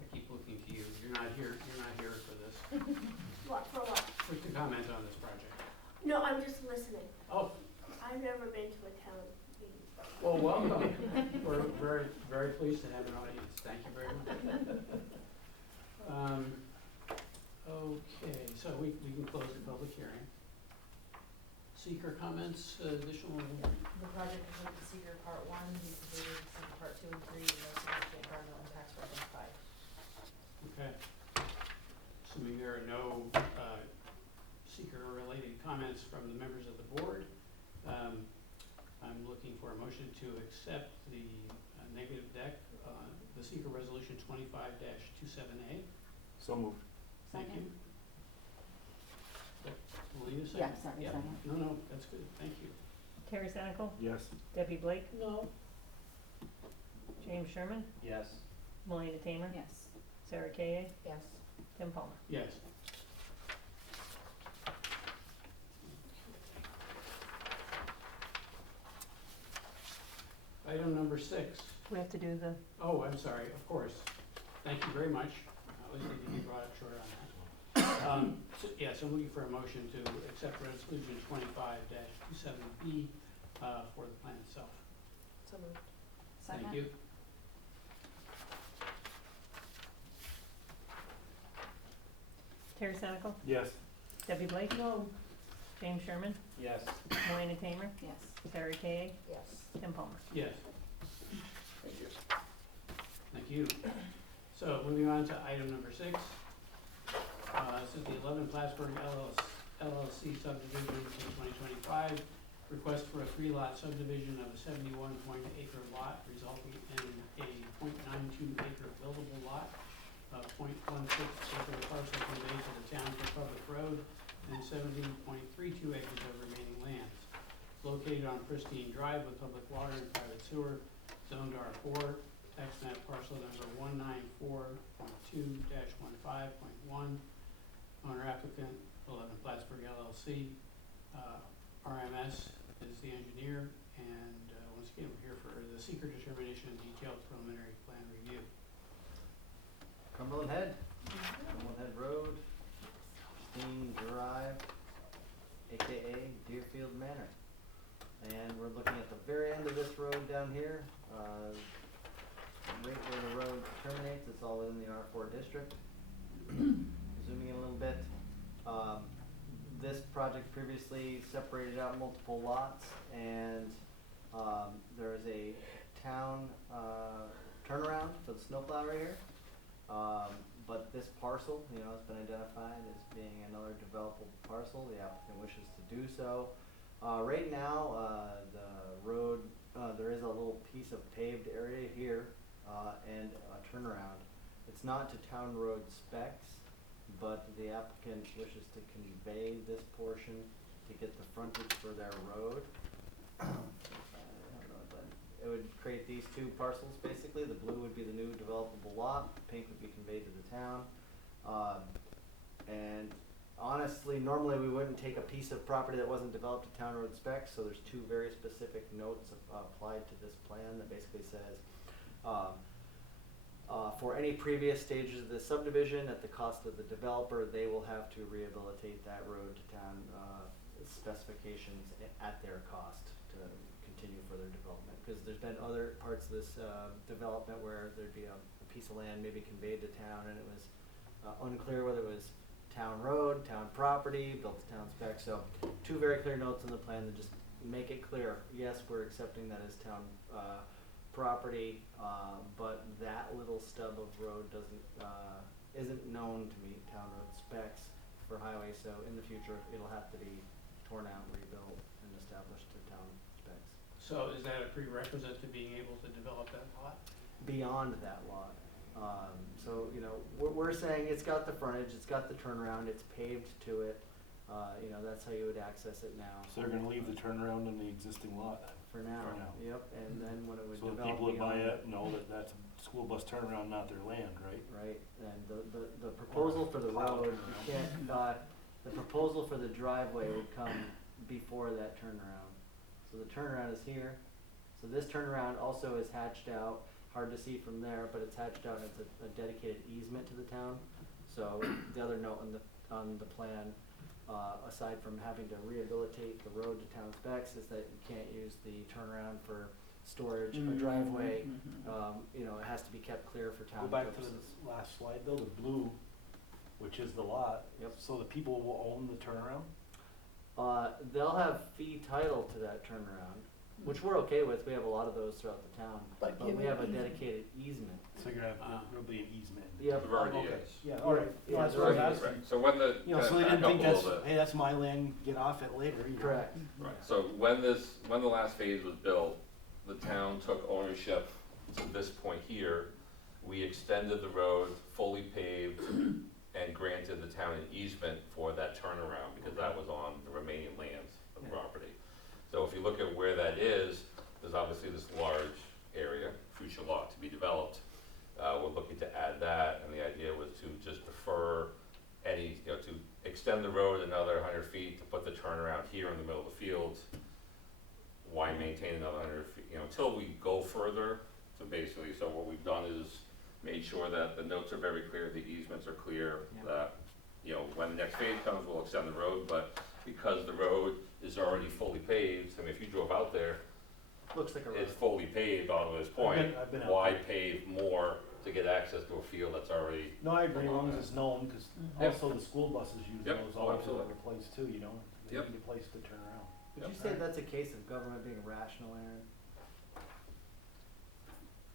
I keep looking to you. You're not here for this. What, for what? What's the comment on this project? No, I'm just listening. Oh, I've never been to a town meeting. well, welcome. We're very, very pleased to have an audience. Thank you very much. Okay, so we can close the public hearing. Seeker comments, additional? The project completed the seeker part one, he completed seeker part two and three, and no significant environmental impacts were identified. Okay. Assuming there are no seeker-related comments from the members of the board, I'm looking for a motion to accept the negative deck, the seeker resolution 25-27A. So moved. Thank you. Melina, second? Yeah, sorry, Yeah. second. No, that's good, thank you. Terry Senical, Yes. Debbie Blake, No. James Sherman, Yes. Melina Tamer, Yes. Sarah Kay, Yes. Tim Palmer. Yes. Item number 6. We have to do the, Oh, I'm sorry, of course. Thank you very much. I always need to be brought up short on that. So I'm looking for a motion to accept resolution 25-27B for the plan itself. So moved. Second? Thank you. Terry Senical, Yes. Debbie Blake, No. James Sherman, Yes. Melina Tamer, Yes. Sarah Kay, Yes. Tim Palmer. Yes, Thank you. thank you. So moving on to item number 6. This is the 11 Plattsburgh LLC subdivision for 2025. Request for a 3-lot subdivision of a 71-acre lot resulting in a .92 acre buildable lot, a .16 acre parcel conveyed to the town for public road, and 17.32 acres of remaining lands. Located on Pristine Drive with public water and private sewer, zoned R4, tax map parcel number 194.2-15.1. Owner applicant, 11 Plattsburgh LLC. RMS is the engineer, and once again, we're here for the secret determination and detailed preliminary plan review. Cumberland Head, Cumberland Head Road, Pristine Drive, AKA Deerfield Manor. And we're looking at the very end of this road down here, right where the road terminates. It's all in the R4 district. Zooming in a little bit. This project previously separated out multiple lots, and there is a town turnaround for the snowplow right here. But this parcel, has been identified as being another developable parcel. The applicant wishes to do so. Right now, the road, there is a little piece of paved area here and a turnaround. It's not to town road specs, but the applicant wishes to convey this portion to get the frontage for their road. I don't know, but it would create these two parcels basically. The blue would be the new developable lot, the pink would be conveyed to the town. And honestly, normally we wouldn't take a piece of property that wasn't developed to town road specs, so there's two very specific notes applied to this plan that basically says, for any previous stages of the subdivision, at the cost of the developer, they will have to rehabilitate that road to town specifications at their cost to continue further development. Because there's been other parts of this development where there'd be a piece of land maybe conveyed to town, and it was unclear whether it was town road, town property, built to town specs. So two very clear notes in the plan that just make it clear, yes, we're accepting that as town property, but that little stub of road isn't known to meet town road specs for highway, so in the future it'll have to be torn out, rebuilt, and established to town specs. So is that a prerequisite to being able to develop that lot? Beyond that lot. So, we're saying it's got the frontage, it's got the turnaround, it's paved to it, that's how you would access it now. So they're gonna leave the turnaround in the existing lot For now, For now. yep, and then when it would so the develop people that buy beyond- it know that that's a school bus turnaround, not their land, right? Right, and the proposal for the Plow road, you turnaround. can't, the proposal for the driveway would come before that turnaround. So the turnaround is here, so this turnaround also is hatched out, hard to see from there, but it's hatched out, and it's a dedicated easement to the town. So the other note on the plan, aside from having to rehabilitate the road to town specs, is that you can't use the turnaround for storage, a driveway, it has to be kept clear for town Go back to purposes. the last slide though, the blue, which is the lot. Yep. So the people will own the turnaround? They'll have fee title to that turnaround, which we're okay with. We have a lot of those throughout the town, But but give we it have a easement. dedicated easement. So you're gonna have, there'll be an easement. Yep. There already Okay. is. Yeah, alright. Yeah, No, that's there what I was already is. asking. Right, so when the, You know, so they back didn't up think a that's, little bit. hey, that's my land, get off it later, you know? Correct. Right, so when the last phase was built, the town took ownership to this point here. We extended the road, fully paved, and granted the town an easement for that turnaround, because that was on the remaining lands of the Yeah. property. So if you look at where that is, there's obviously this large area, future lot to be developed. We're looking to add that, and the idea was to just defer any, to extend the road another 100 feet, to put the turnaround here in the middle of the field. Why maintain another 100 feet, until we go further. So basically, so what we've done is made sure that the notes are very clear, the easements are clear, Yeah. that, when the next phase comes, we'll extend the road, but because the road is already fully paved, I mean, if you drove out there, Looks like a road. it's fully paved all to this point, I've been out why there. pave more to get access to a field that's already, No, I agree, as long as it's known, cause Yep. also the school buses use Yep. those Oh, all over absolutely. the place too, They Yep. need a place to turn around. Would you say that's a case of government being rational, Aaron?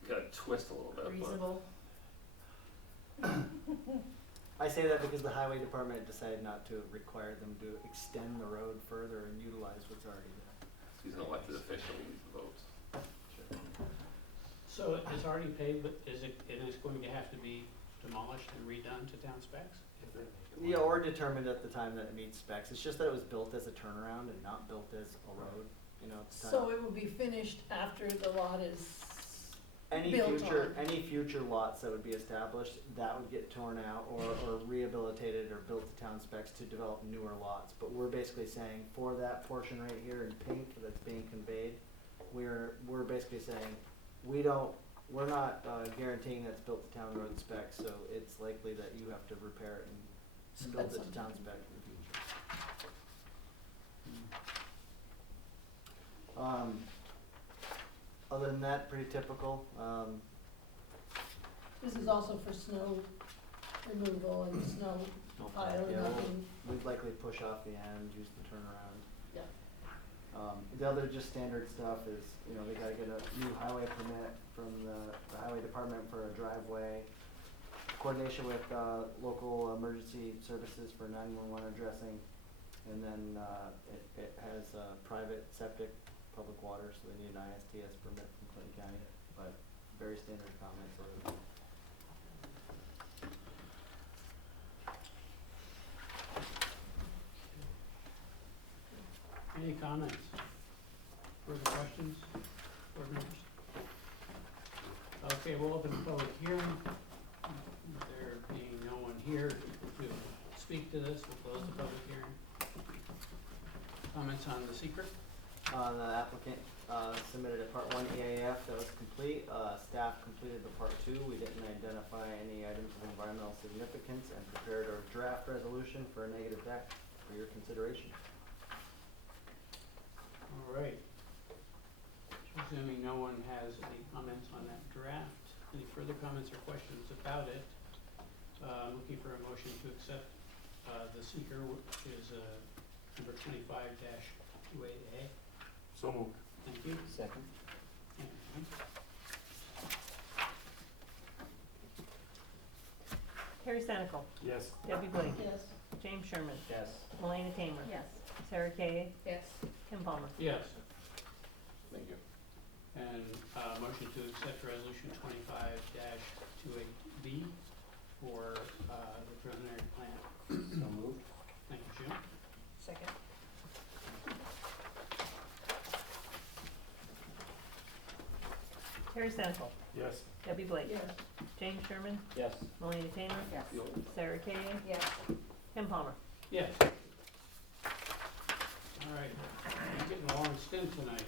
gotta twist a little bit, but. Reasonable. I say that because the highway department decided not to require them to extend the road further and utilize what's already there. He's an elected official, he votes. Sure. So it's already paved, but it is going to have to be demolished and redone to town specs? Yeah, or determined at the time that it meets specs. It's just that it was built as a turnaround and not built as a road, you know, at the time. So it will be finished after the lot is Any built future, on. any future lots that would be established, that would get torn out or rehabilitated or built to town specs to develop newer lots. But we're basically saying for that portion right here in pink that's being conveyed, we're basically saying, we're not guaranteeing that's built to town road specs, so it's likely that you have to repair it and build it to town spec in the future. Other than that, pretty typical. This is also for snow removal and snow pile Yeah, and nothing. we'd likely push off the end, use the turnaround. Yeah. The other just standard stuff is, you know, they gotta get a new highway permit from the highway department for a driveway. Coordination with, local emergency services for 911 addressing. And then, it has, private septic, public water, so they need an ISTS permit from Clinton County, but very standard comments other than that. Any comments? Further questions? Board members? Okay, we'll open the public hearing. There being no one here to speak to this, we'll close the public hearing. Comments on the secret? The applicant submitted a part 1 EAF that was complete. Staff completed the part 2. We didn't identify any items of environmental significance and prepared our draft resolution for a negative deck for your consideration. All right. Presuming no one has any comments on that draft, any further comments or questions about it? Looking for a motion to accept the seeker, which is number 25-28A. So moved. Thank you. Second. And Terry Senical, Yes. Debbie Blake, Yes. James Sherman, Yes. Melina Tamer. Yes. Sarah Kay, Yes. Kim Palmer. yes, Thank you. and motion to accept resolution 25-28B for the preliminary plan. So moved. Thank you, Jim. Second. Terry Senical, Yes. Debbie Blake, Yes. James Sherman, Yes. Melina Tamer, Yes. Sarah Kay, Yes. Kim Palmer. Yes. All right, we're getting a long stint tonight.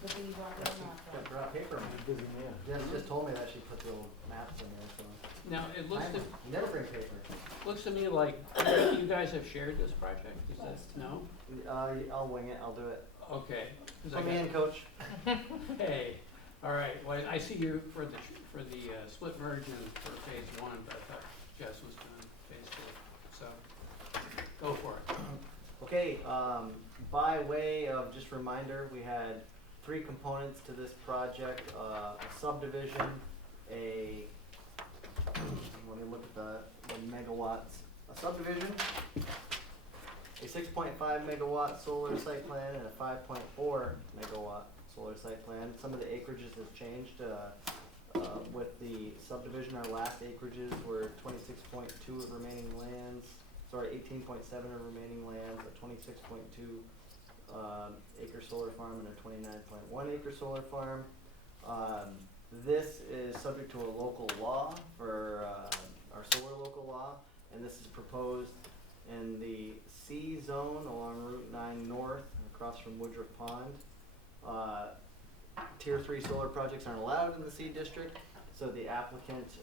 But then you brought it up. Got brought paper, man. Busy man. Jess just told me that she put the old maps in there, so. Now, it looks to, Never bring paper. looks to me like you guys have shared this project, is that, no? I'll wing it, I'll do it. Okay. 'Cause I Put me got- in, coach. Hey, all right, well, I see you for the split merge and for phase 1, but I thought Jess was doing phase 2, so go for it. Okay, by way of just reminder, we had 3 components to this project, a subdivision, let me look at the megawatts, a subdivision, a 6.5 megawatt solar site plan, and a 5.4 megawatt solar site plan. Some of the acreages have changed, with the subdivision, our last acreages were 26.2 of remaining lands, 18.7 of remaining lands, a 26.2 acre solar farm and a 29.1 acre solar farm. This is subject to a local law for our solar local law, and this is proposed in the C zone along Route 9 North across from Woodruff Pond. Tier 3 solar projects aren't allowed in the C district, so the applicant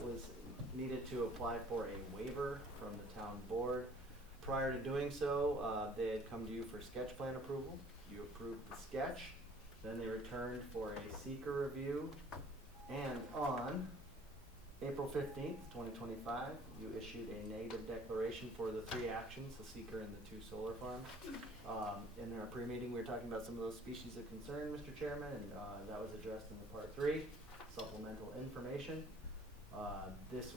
was needed to apply for a waiver from the town board. Prior to doing so, they had come to you for sketch plan approval. You approved the sketch, then they returned for a seeker review, and on April 15th, 2025, you issued a negative declaration for the 3 actions, the seeker and the 2 solar farms. In our pre-meeting, we were talking about some of those species of concern, Mr. Chairman, and that was addressed in the part 3, supplemental information. This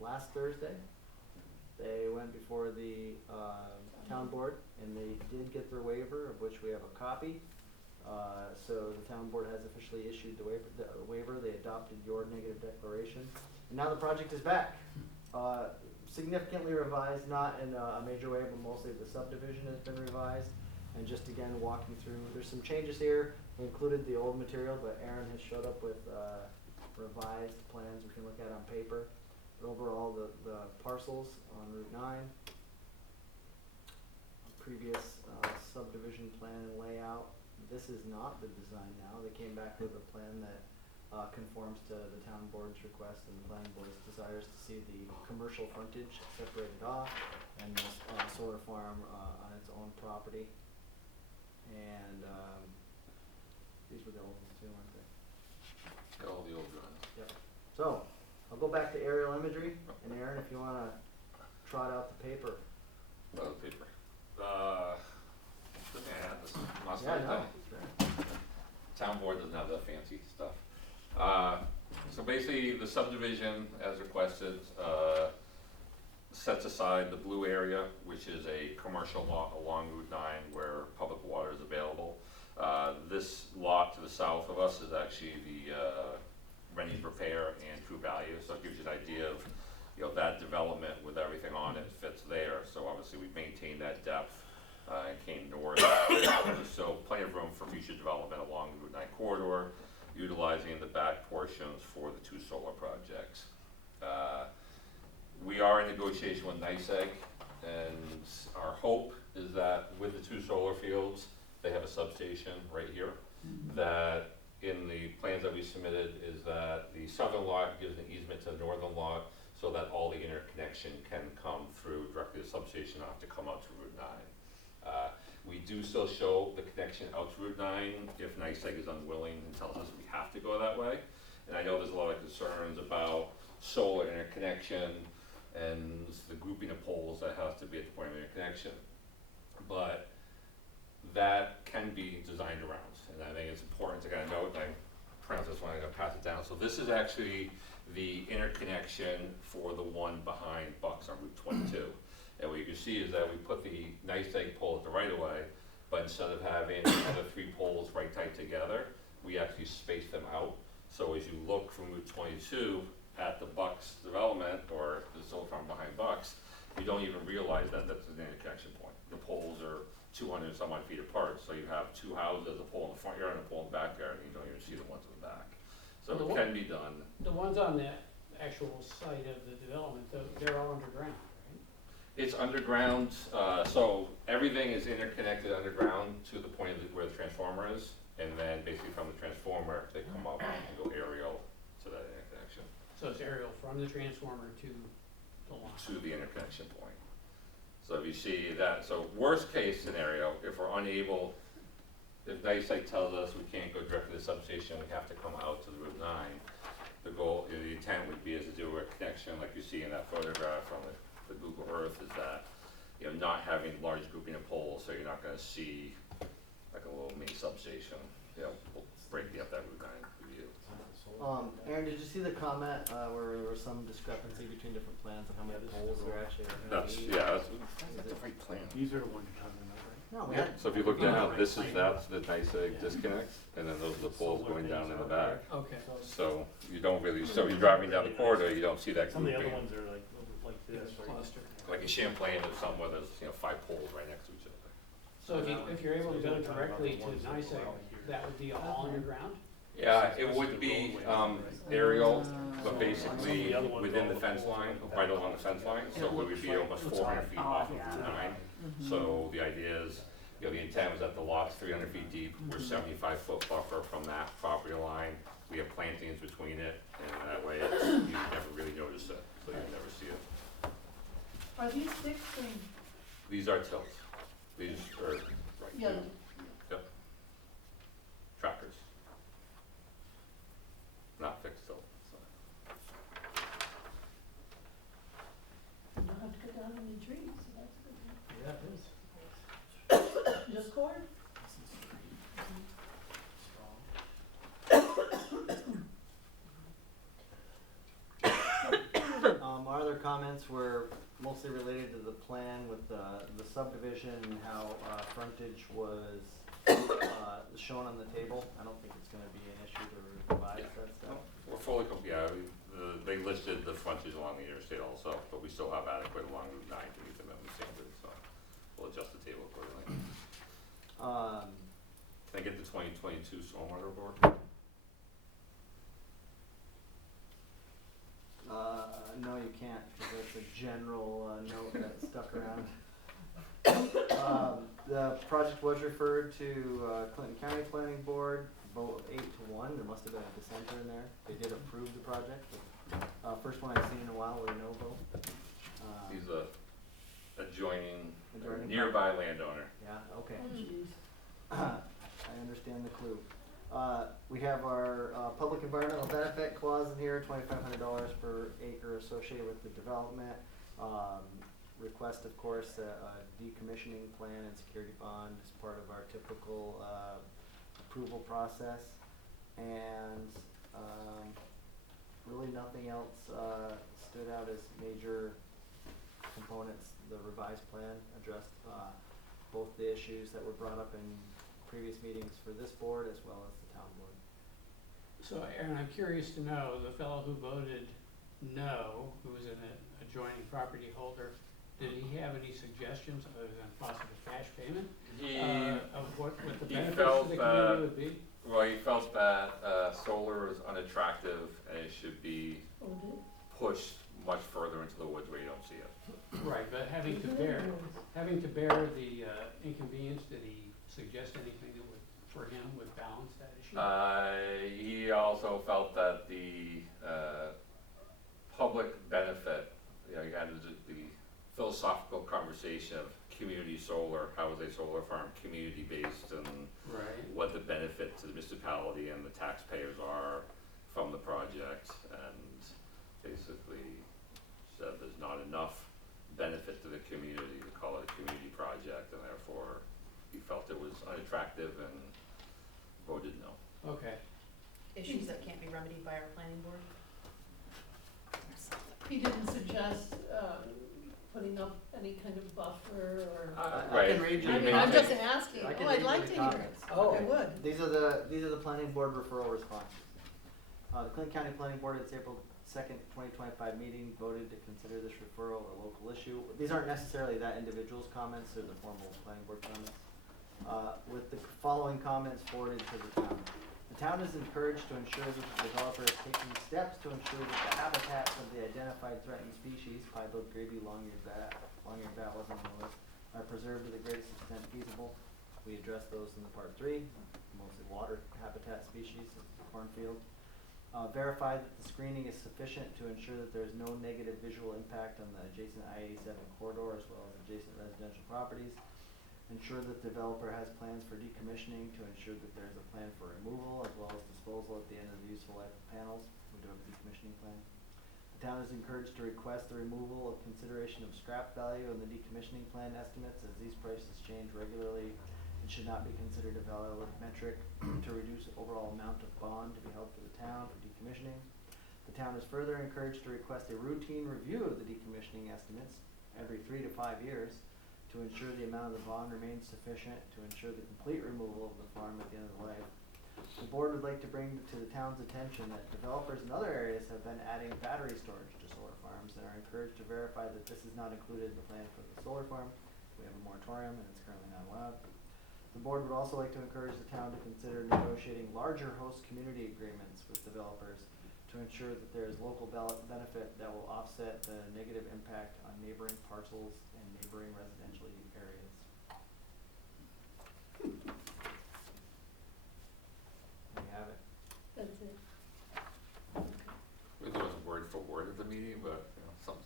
last Thursday. They went before the town board, and they did get their waiver, of which we have a copy. So the town board has officially issued the waiver. They adopted your negative declaration, and now the project is back. Significantly revised, not in a major way, but mostly the subdivision has been revised. And just again, walking through, there's some changes here. We included the old material, but Aaron has showed up with revised plans we can look at on paper. But overall, the parcels on Route 9, previous subdivision plan and layout. This is not the design now. They came back with a plan that conforms to the town board's request and the planning board's desires to see the commercial frontage separated off and this solar farm on its own property. And these were the old ones too, weren't they? All the old drawings. Yep. So, I'll go back to aerial imagery, and Aaron, if you wanna trot out the paper. Paper. Yeah, this is not Yeah, I know. thing. Town board doesn't have that fancy stuff. So basically, the subdivision, as requested, sets aside the blue area, which is a commercial lot along Route 9 where public water is available. This lot to the south of us is actually the Rennie's Repair and True Value, so it gives you an idea of, you know, that development with everything on it fits there. So obviously we maintained that depth and came north. So plenty of room for future development along the Route 9 corridor, utilizing the back portions for the 2 solar projects. We are in negotiation with NYSEG, and our hope is that with the 2 solar fields, they have a substation right here, that in the plans that we submitted is that the southern lot gives an easement to the northern lot so that all the interconnection can come through directly to the substation, not have to come out to Route 9. We do still show the connection out to Route 9 if NYSEG is unwilling and tells us we have to go that way. And I know there's a lot of concerns about solar interconnection and the grouping of poles that has to be at the point of interconnection. But that can be designed around, and I think it's important to kind of note, and I pronounced this one, I'm gonna pass it down. So this is actually the interconnection for the one behind Bucks on Route 22. And what you can see is that we put the NYSEG pole at the right of way, but instead of having the other 3 poles right tight together, we actually space them out. So as you look from Route 22 at the Bucks development, or the solar farm behind Bucks, you don't even realize that that's an interconnection point. The poles are 200 some odd feet apart, so you have 2 houses, a pole in the front yard and a pole in the backyard, and you don't even see the ones in the back. So it can be done. The ones on the actual site of the development, they're all underground, right? It's underground, so everything is interconnected underground to the point where the transformer is, and then basically from the transformer, they come up and go aerial to that interconnection, So it's aerial from the transformer to the line. to the interconnection point. So if you see that, so worst case scenario, if we're unable, if NYSEG tells us we can't go directly to the substation, we have to come out to the Route 9, the goal, the intent would be is to do a connection like you see in that photograph from the Google Earth, is that, you know, not having large grouping of poles, so you're not gonna see like a little mini substation, you know, breaking up that Route 9 view. Aaron, did you see the comment where there was some discrepancy between different plans of how many poles there actually are gonna That's, be? yeah, that's the right plan. These are the ones you're talking about, right? No, we Yeah, had, so if you look down, that's the NYSEG disconnect, and then those are the poles going down in the back. Okay. So you don't really, so you're driving down the corridor, you don't see that Some of the other grouping. ones are like this, right? Cluster. Like in Champlain, there's some where there's, you know, 5 poles right next to each other. So if you're able to go directly to NYSEG, that would be all underground? Yeah, it would be aerial, but basically within the fence line, right along the fence line, so we would be almost 400 feet off of Route 9. So the idea is, you know, the intent was that the lot's 300 feet deep, we're 75-foot buffer from that property line. We have plantings between it, and that way it's, you never really notice it, so you never see it. Are these fixed or? These are tilts. These are, right, Yeah. Yep. Trackers. Not fixed tilt, so. You don't have to cut down any trees, so that's good. Yeah, it is. Just cord? our other comments were mostly related to the plan with the subdivision and how frontage was shown on the table. I don't think it's gonna be an issue to revise that stuff. We're fully, they listed the frontage along the interstate also, but we still have adequate along Route 9 to meet the minimum standards, so we'll adjust the table accordingly. Can I get the 2022 stormwater report? No, you can't, because that's a general note that stuck around. The project was referred to Clinton County Planning Board, vote of 8-1. There must have been a dissenter in there. They did approve the project. First one I've seen in a while with a no vote. He's a adjoining nearby landowner. Yeah, okay. Jeez. I understand the clue. We have our public environmental benefit clause in here, $2,500 per acre associated with the development. Request, of course, a decommissioning plan and security bond as part of our typical approval process. And really nothing else stood out as major components. The revised plan addressed both the issues that were brought up in previous meetings for this board as well as the town board. So Aaron, I'm curious to know, the fellow who voted no, who was an adjoining property holder, did he have any suggestions other than possible cash payment? Of what the he benefits felt to the community would be? Well, he felt that solar is unattractive and it should be Oh, did? pushed much further into the woods where you don't see it. Right, but having to bear the inconvenience, did he suggest anything that would, for him, would balance that issue? He also felt that the public benefit, you had the philosophical conversation of community solar, how is a solar farm community-based, and Right. what the benefit to the municipality and the taxpayers are from the project, and basically said there's not enough benefit to the community to call it a community project, and therefore he felt it was unattractive and voted no. Okay. Issues that can't be remedied by our planning board? He didn't suggest, putting up any kind of buffer or? I can read you. I the mean, I'm just comments. asking. I can Oh, read I'd you like the to hear it. comments. Oh, I Okay. would. These are the planning board referral responses. The Clinton County Planning Board at its April 2nd, 2025 meeting voted to consider this referral a local issue. These aren't necessarily that individual's comments, they're the formal planning board comments. With the following comments forwarded to the town. The town is encouraged to ensure that the developer is taking steps to ensure that the habitats of the identified threatened species, pied-billed grebe, long-eared bat wasn't on the list, are preserved to the greatest extent feasible. We addressed those in the part 3, mostly water habitat species, cornfield. Verify that the screening is sufficient to ensure that there is no negative visual impact on the adjacent I-87 corridor as well as adjacent residential properties. Ensure that the developer has plans for decommissioning to ensure that there is a plan for removal as well as disposal at the end of the useful life of panels. We do have a decommissioning plan. The town is encouraged to request the removal of consideration of scrap value in the decommissioning plan estimates, as these prices change regularly and should not be considered a valid metric to reduce the overall amount of bond to be held for the town for decommissioning. The town is further encouraged to request a routine review of the decommissioning estimates every 3 to 5 years to ensure the amount of the bond remains sufficient to ensure the complete removal of the farm at the end of the life. The board would like to bring to the town's attention that developers in other areas have been adding battery storage to solar farms and are encouraged to verify that this is not included in the plan for the solar farm. We have a moratorium and it's currently not allowed. The board would also like to encourage the town to consider negotiating larger host community agreements with developers to ensure that there is local benefit that will offset the negative impact on neighboring parcels and neighboring residential areas. There you have it. That's it. There was word for word at the meeting, but sums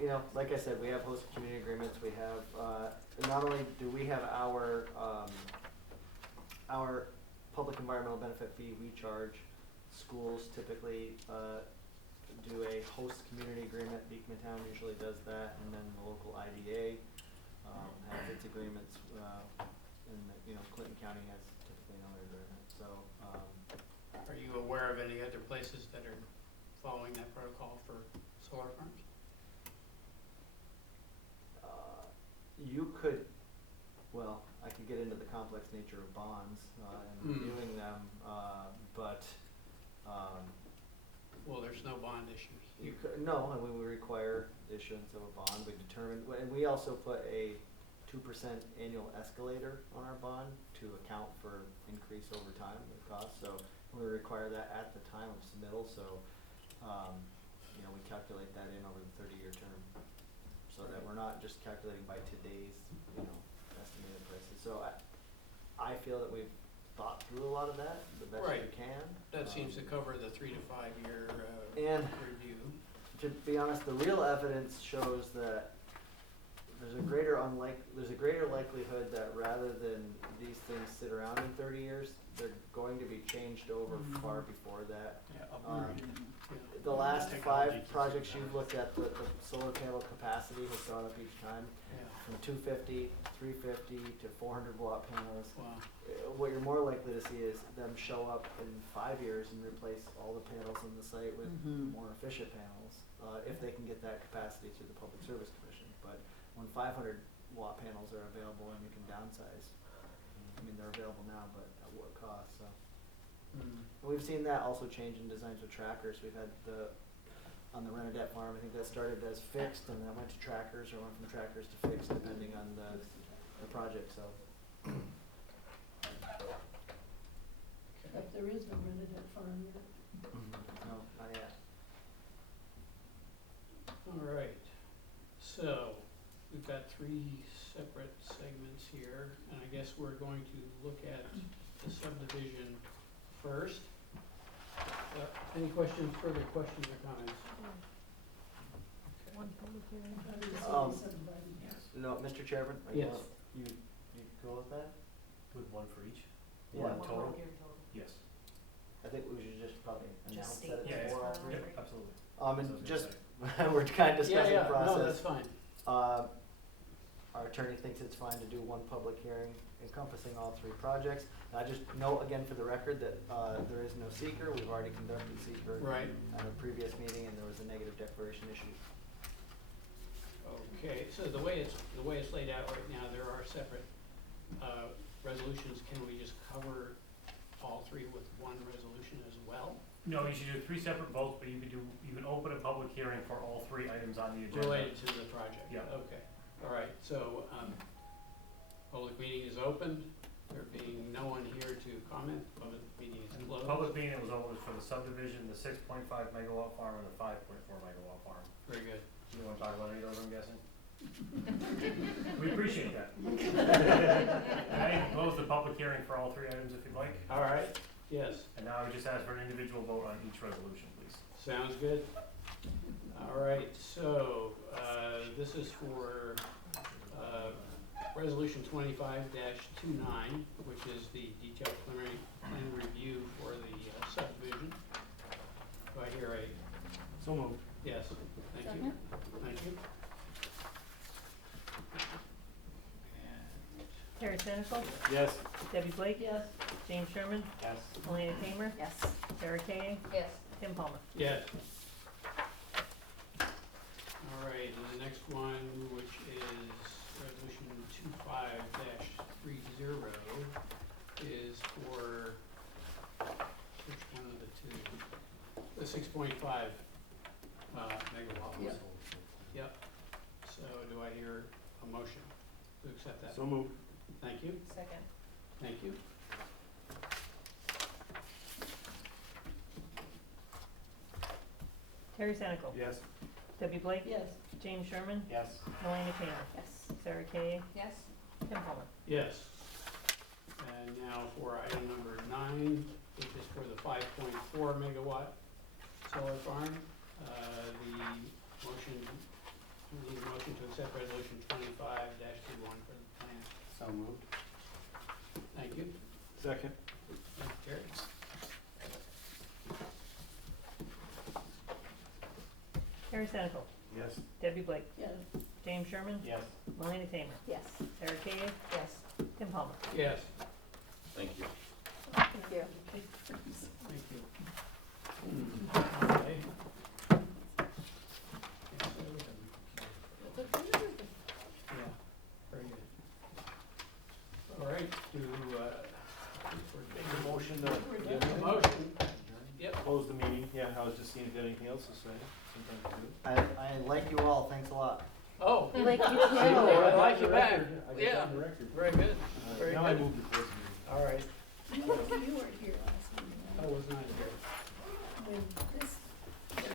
it up. Like I said, we have host community agreements. We have, not only do we have our public environmental benefit fee we charge, schools typically do a host community agreement. Beekman Town usually does that, and then the local IDA has its agreements, and Clinton County has typically another agreement. So Are you aware of any other places that are following that protocol for solar farms? You could, well, I could get into the complex nature of bonds, and reviewing them, but, Well, there's no bond issues. you could, no, I mean, we require the issuance of a bond, we determine, and we also put a 2% annual escalator on our bond to account for increase over time in cost, so we require that at the time of submittal, so, you know, we calculate that in over the 30-year term, so that we're not just calculating by today's, you know, estimated prices. So I feel that we've thought through a lot of that the best we Right. can. That seems to cover the 3 to 5 year And review. to be honest, the real evidence shows that there's a greater likelihood that rather than these things sit around in 30 years, they're going to be changed over far before that. The last Technology 5 keeps projects getting you've looked at, the solar panel capacity has gone up each time, Yeah, from 250, 350 to 400 watt panels. wow. What you're more likely to see is them show up in 5 years and replace all the panels on the site with more efficient panels, if they can get that capacity through the Public Service Commission. But when 500 watt panels are available and you can downsize, I mean, they're available now, but at what cost, so. And we've seen that also change in designs with trackers. We've had on the Renadette farm, I think that started as fixed and then went to trackers, or went from trackers to fixed depending on the project, so. But there is no Renadette farm yet. No, not yet. All right, so we've got 3 separate segments here, and I guess we're going to look at the subdivision first. Any further questions or comments? One public hearing. I didn't see Um, any subdividing. No, Mr. Chairman, are Yes. you cool with that? With one for each? Yeah. One One total? public hearing total. Yes. I think we should just probably Just announce state that it's Yeah, for all yeah. three. Yep, absolutely. And That's what I was just, gonna we're kind of discussing the No, process. that's fine. Our attorney thinks it's fine to do one public hearing encompassing all 3 projects. And I just note again for the record that, there is no seeker. We've already conducted seeker Right. at a previous meeting and there was a negative declaration issued. Okay, so the way it's laid out right now, there are separate resolutions. Can we just cover all 3 with one resolution as well? No, you should do 3 separate votes, but you can open a public hearing for all 3 items on the agenda. Related to the project? Yeah. Okay, all right, so, public meeting is open. There being no one here to comment, public meeting is And closed. public meeting was open for the subdivision, the 6.5 megawatt farm and the 5.4 megawatt farm. Very good. You wanna talk about any of those, I'm guessing? We appreciate that. And I can close the public hearing for all 3 items if you'd like. All right, yes, And now I would just ask for an individual vote on each resolution, please. sounds good. All right, so, this is for, Resolution 25-29, which is the detailed preliminary plan review for the subdivision. Do I hear a, So moved. yes, thank you, thank you. Terry Senecal, Yes. Debbie Blake, Yes. James Sherman, Yes. Melania Tamer, Yes. Sarah Kay, Yes. Tim Palmer. Yes. All right, and the next one, which is Resolution 25-30, is for, which one of the 2? The 6.5 megawatt. Yep. Yep. So do I hear a motion to accept that? So moved. Thank you, Second. thank you. Terry Senecal, Yes. Debbie Blake, Yes. James Sherman, Yes. Melania Tamer, Yes. Sarah Kay, Yes. Tim Palmer. Yes. And now for item number 9, which is for the 5.4 megawatt solar farm. The motion, we need a motion to accept resolution 25-21 for the plan. So moved. Thank you. Second. Thank you, Terry. Terry Senecal, Yes. Debbie Blake, Yes. James Sherman, Yes. Melania Tamer, Yes. Sarah Kay, Yes. Tim Palmer. Yes. Thank you. Thank you. Thank you. Okay. Yeah, very good. All right, Make a motion to we have a motion. Yep. close the meeting. Yeah, I was just seeing if you had anything else to say. Sometimes you do. I like you all, thanks a lot. Oh. We like you too. I like you back. I got that Yeah, on the record. very good, very Now I good. move to close the meeting. All right, You weren't here last meeting. I was not here. When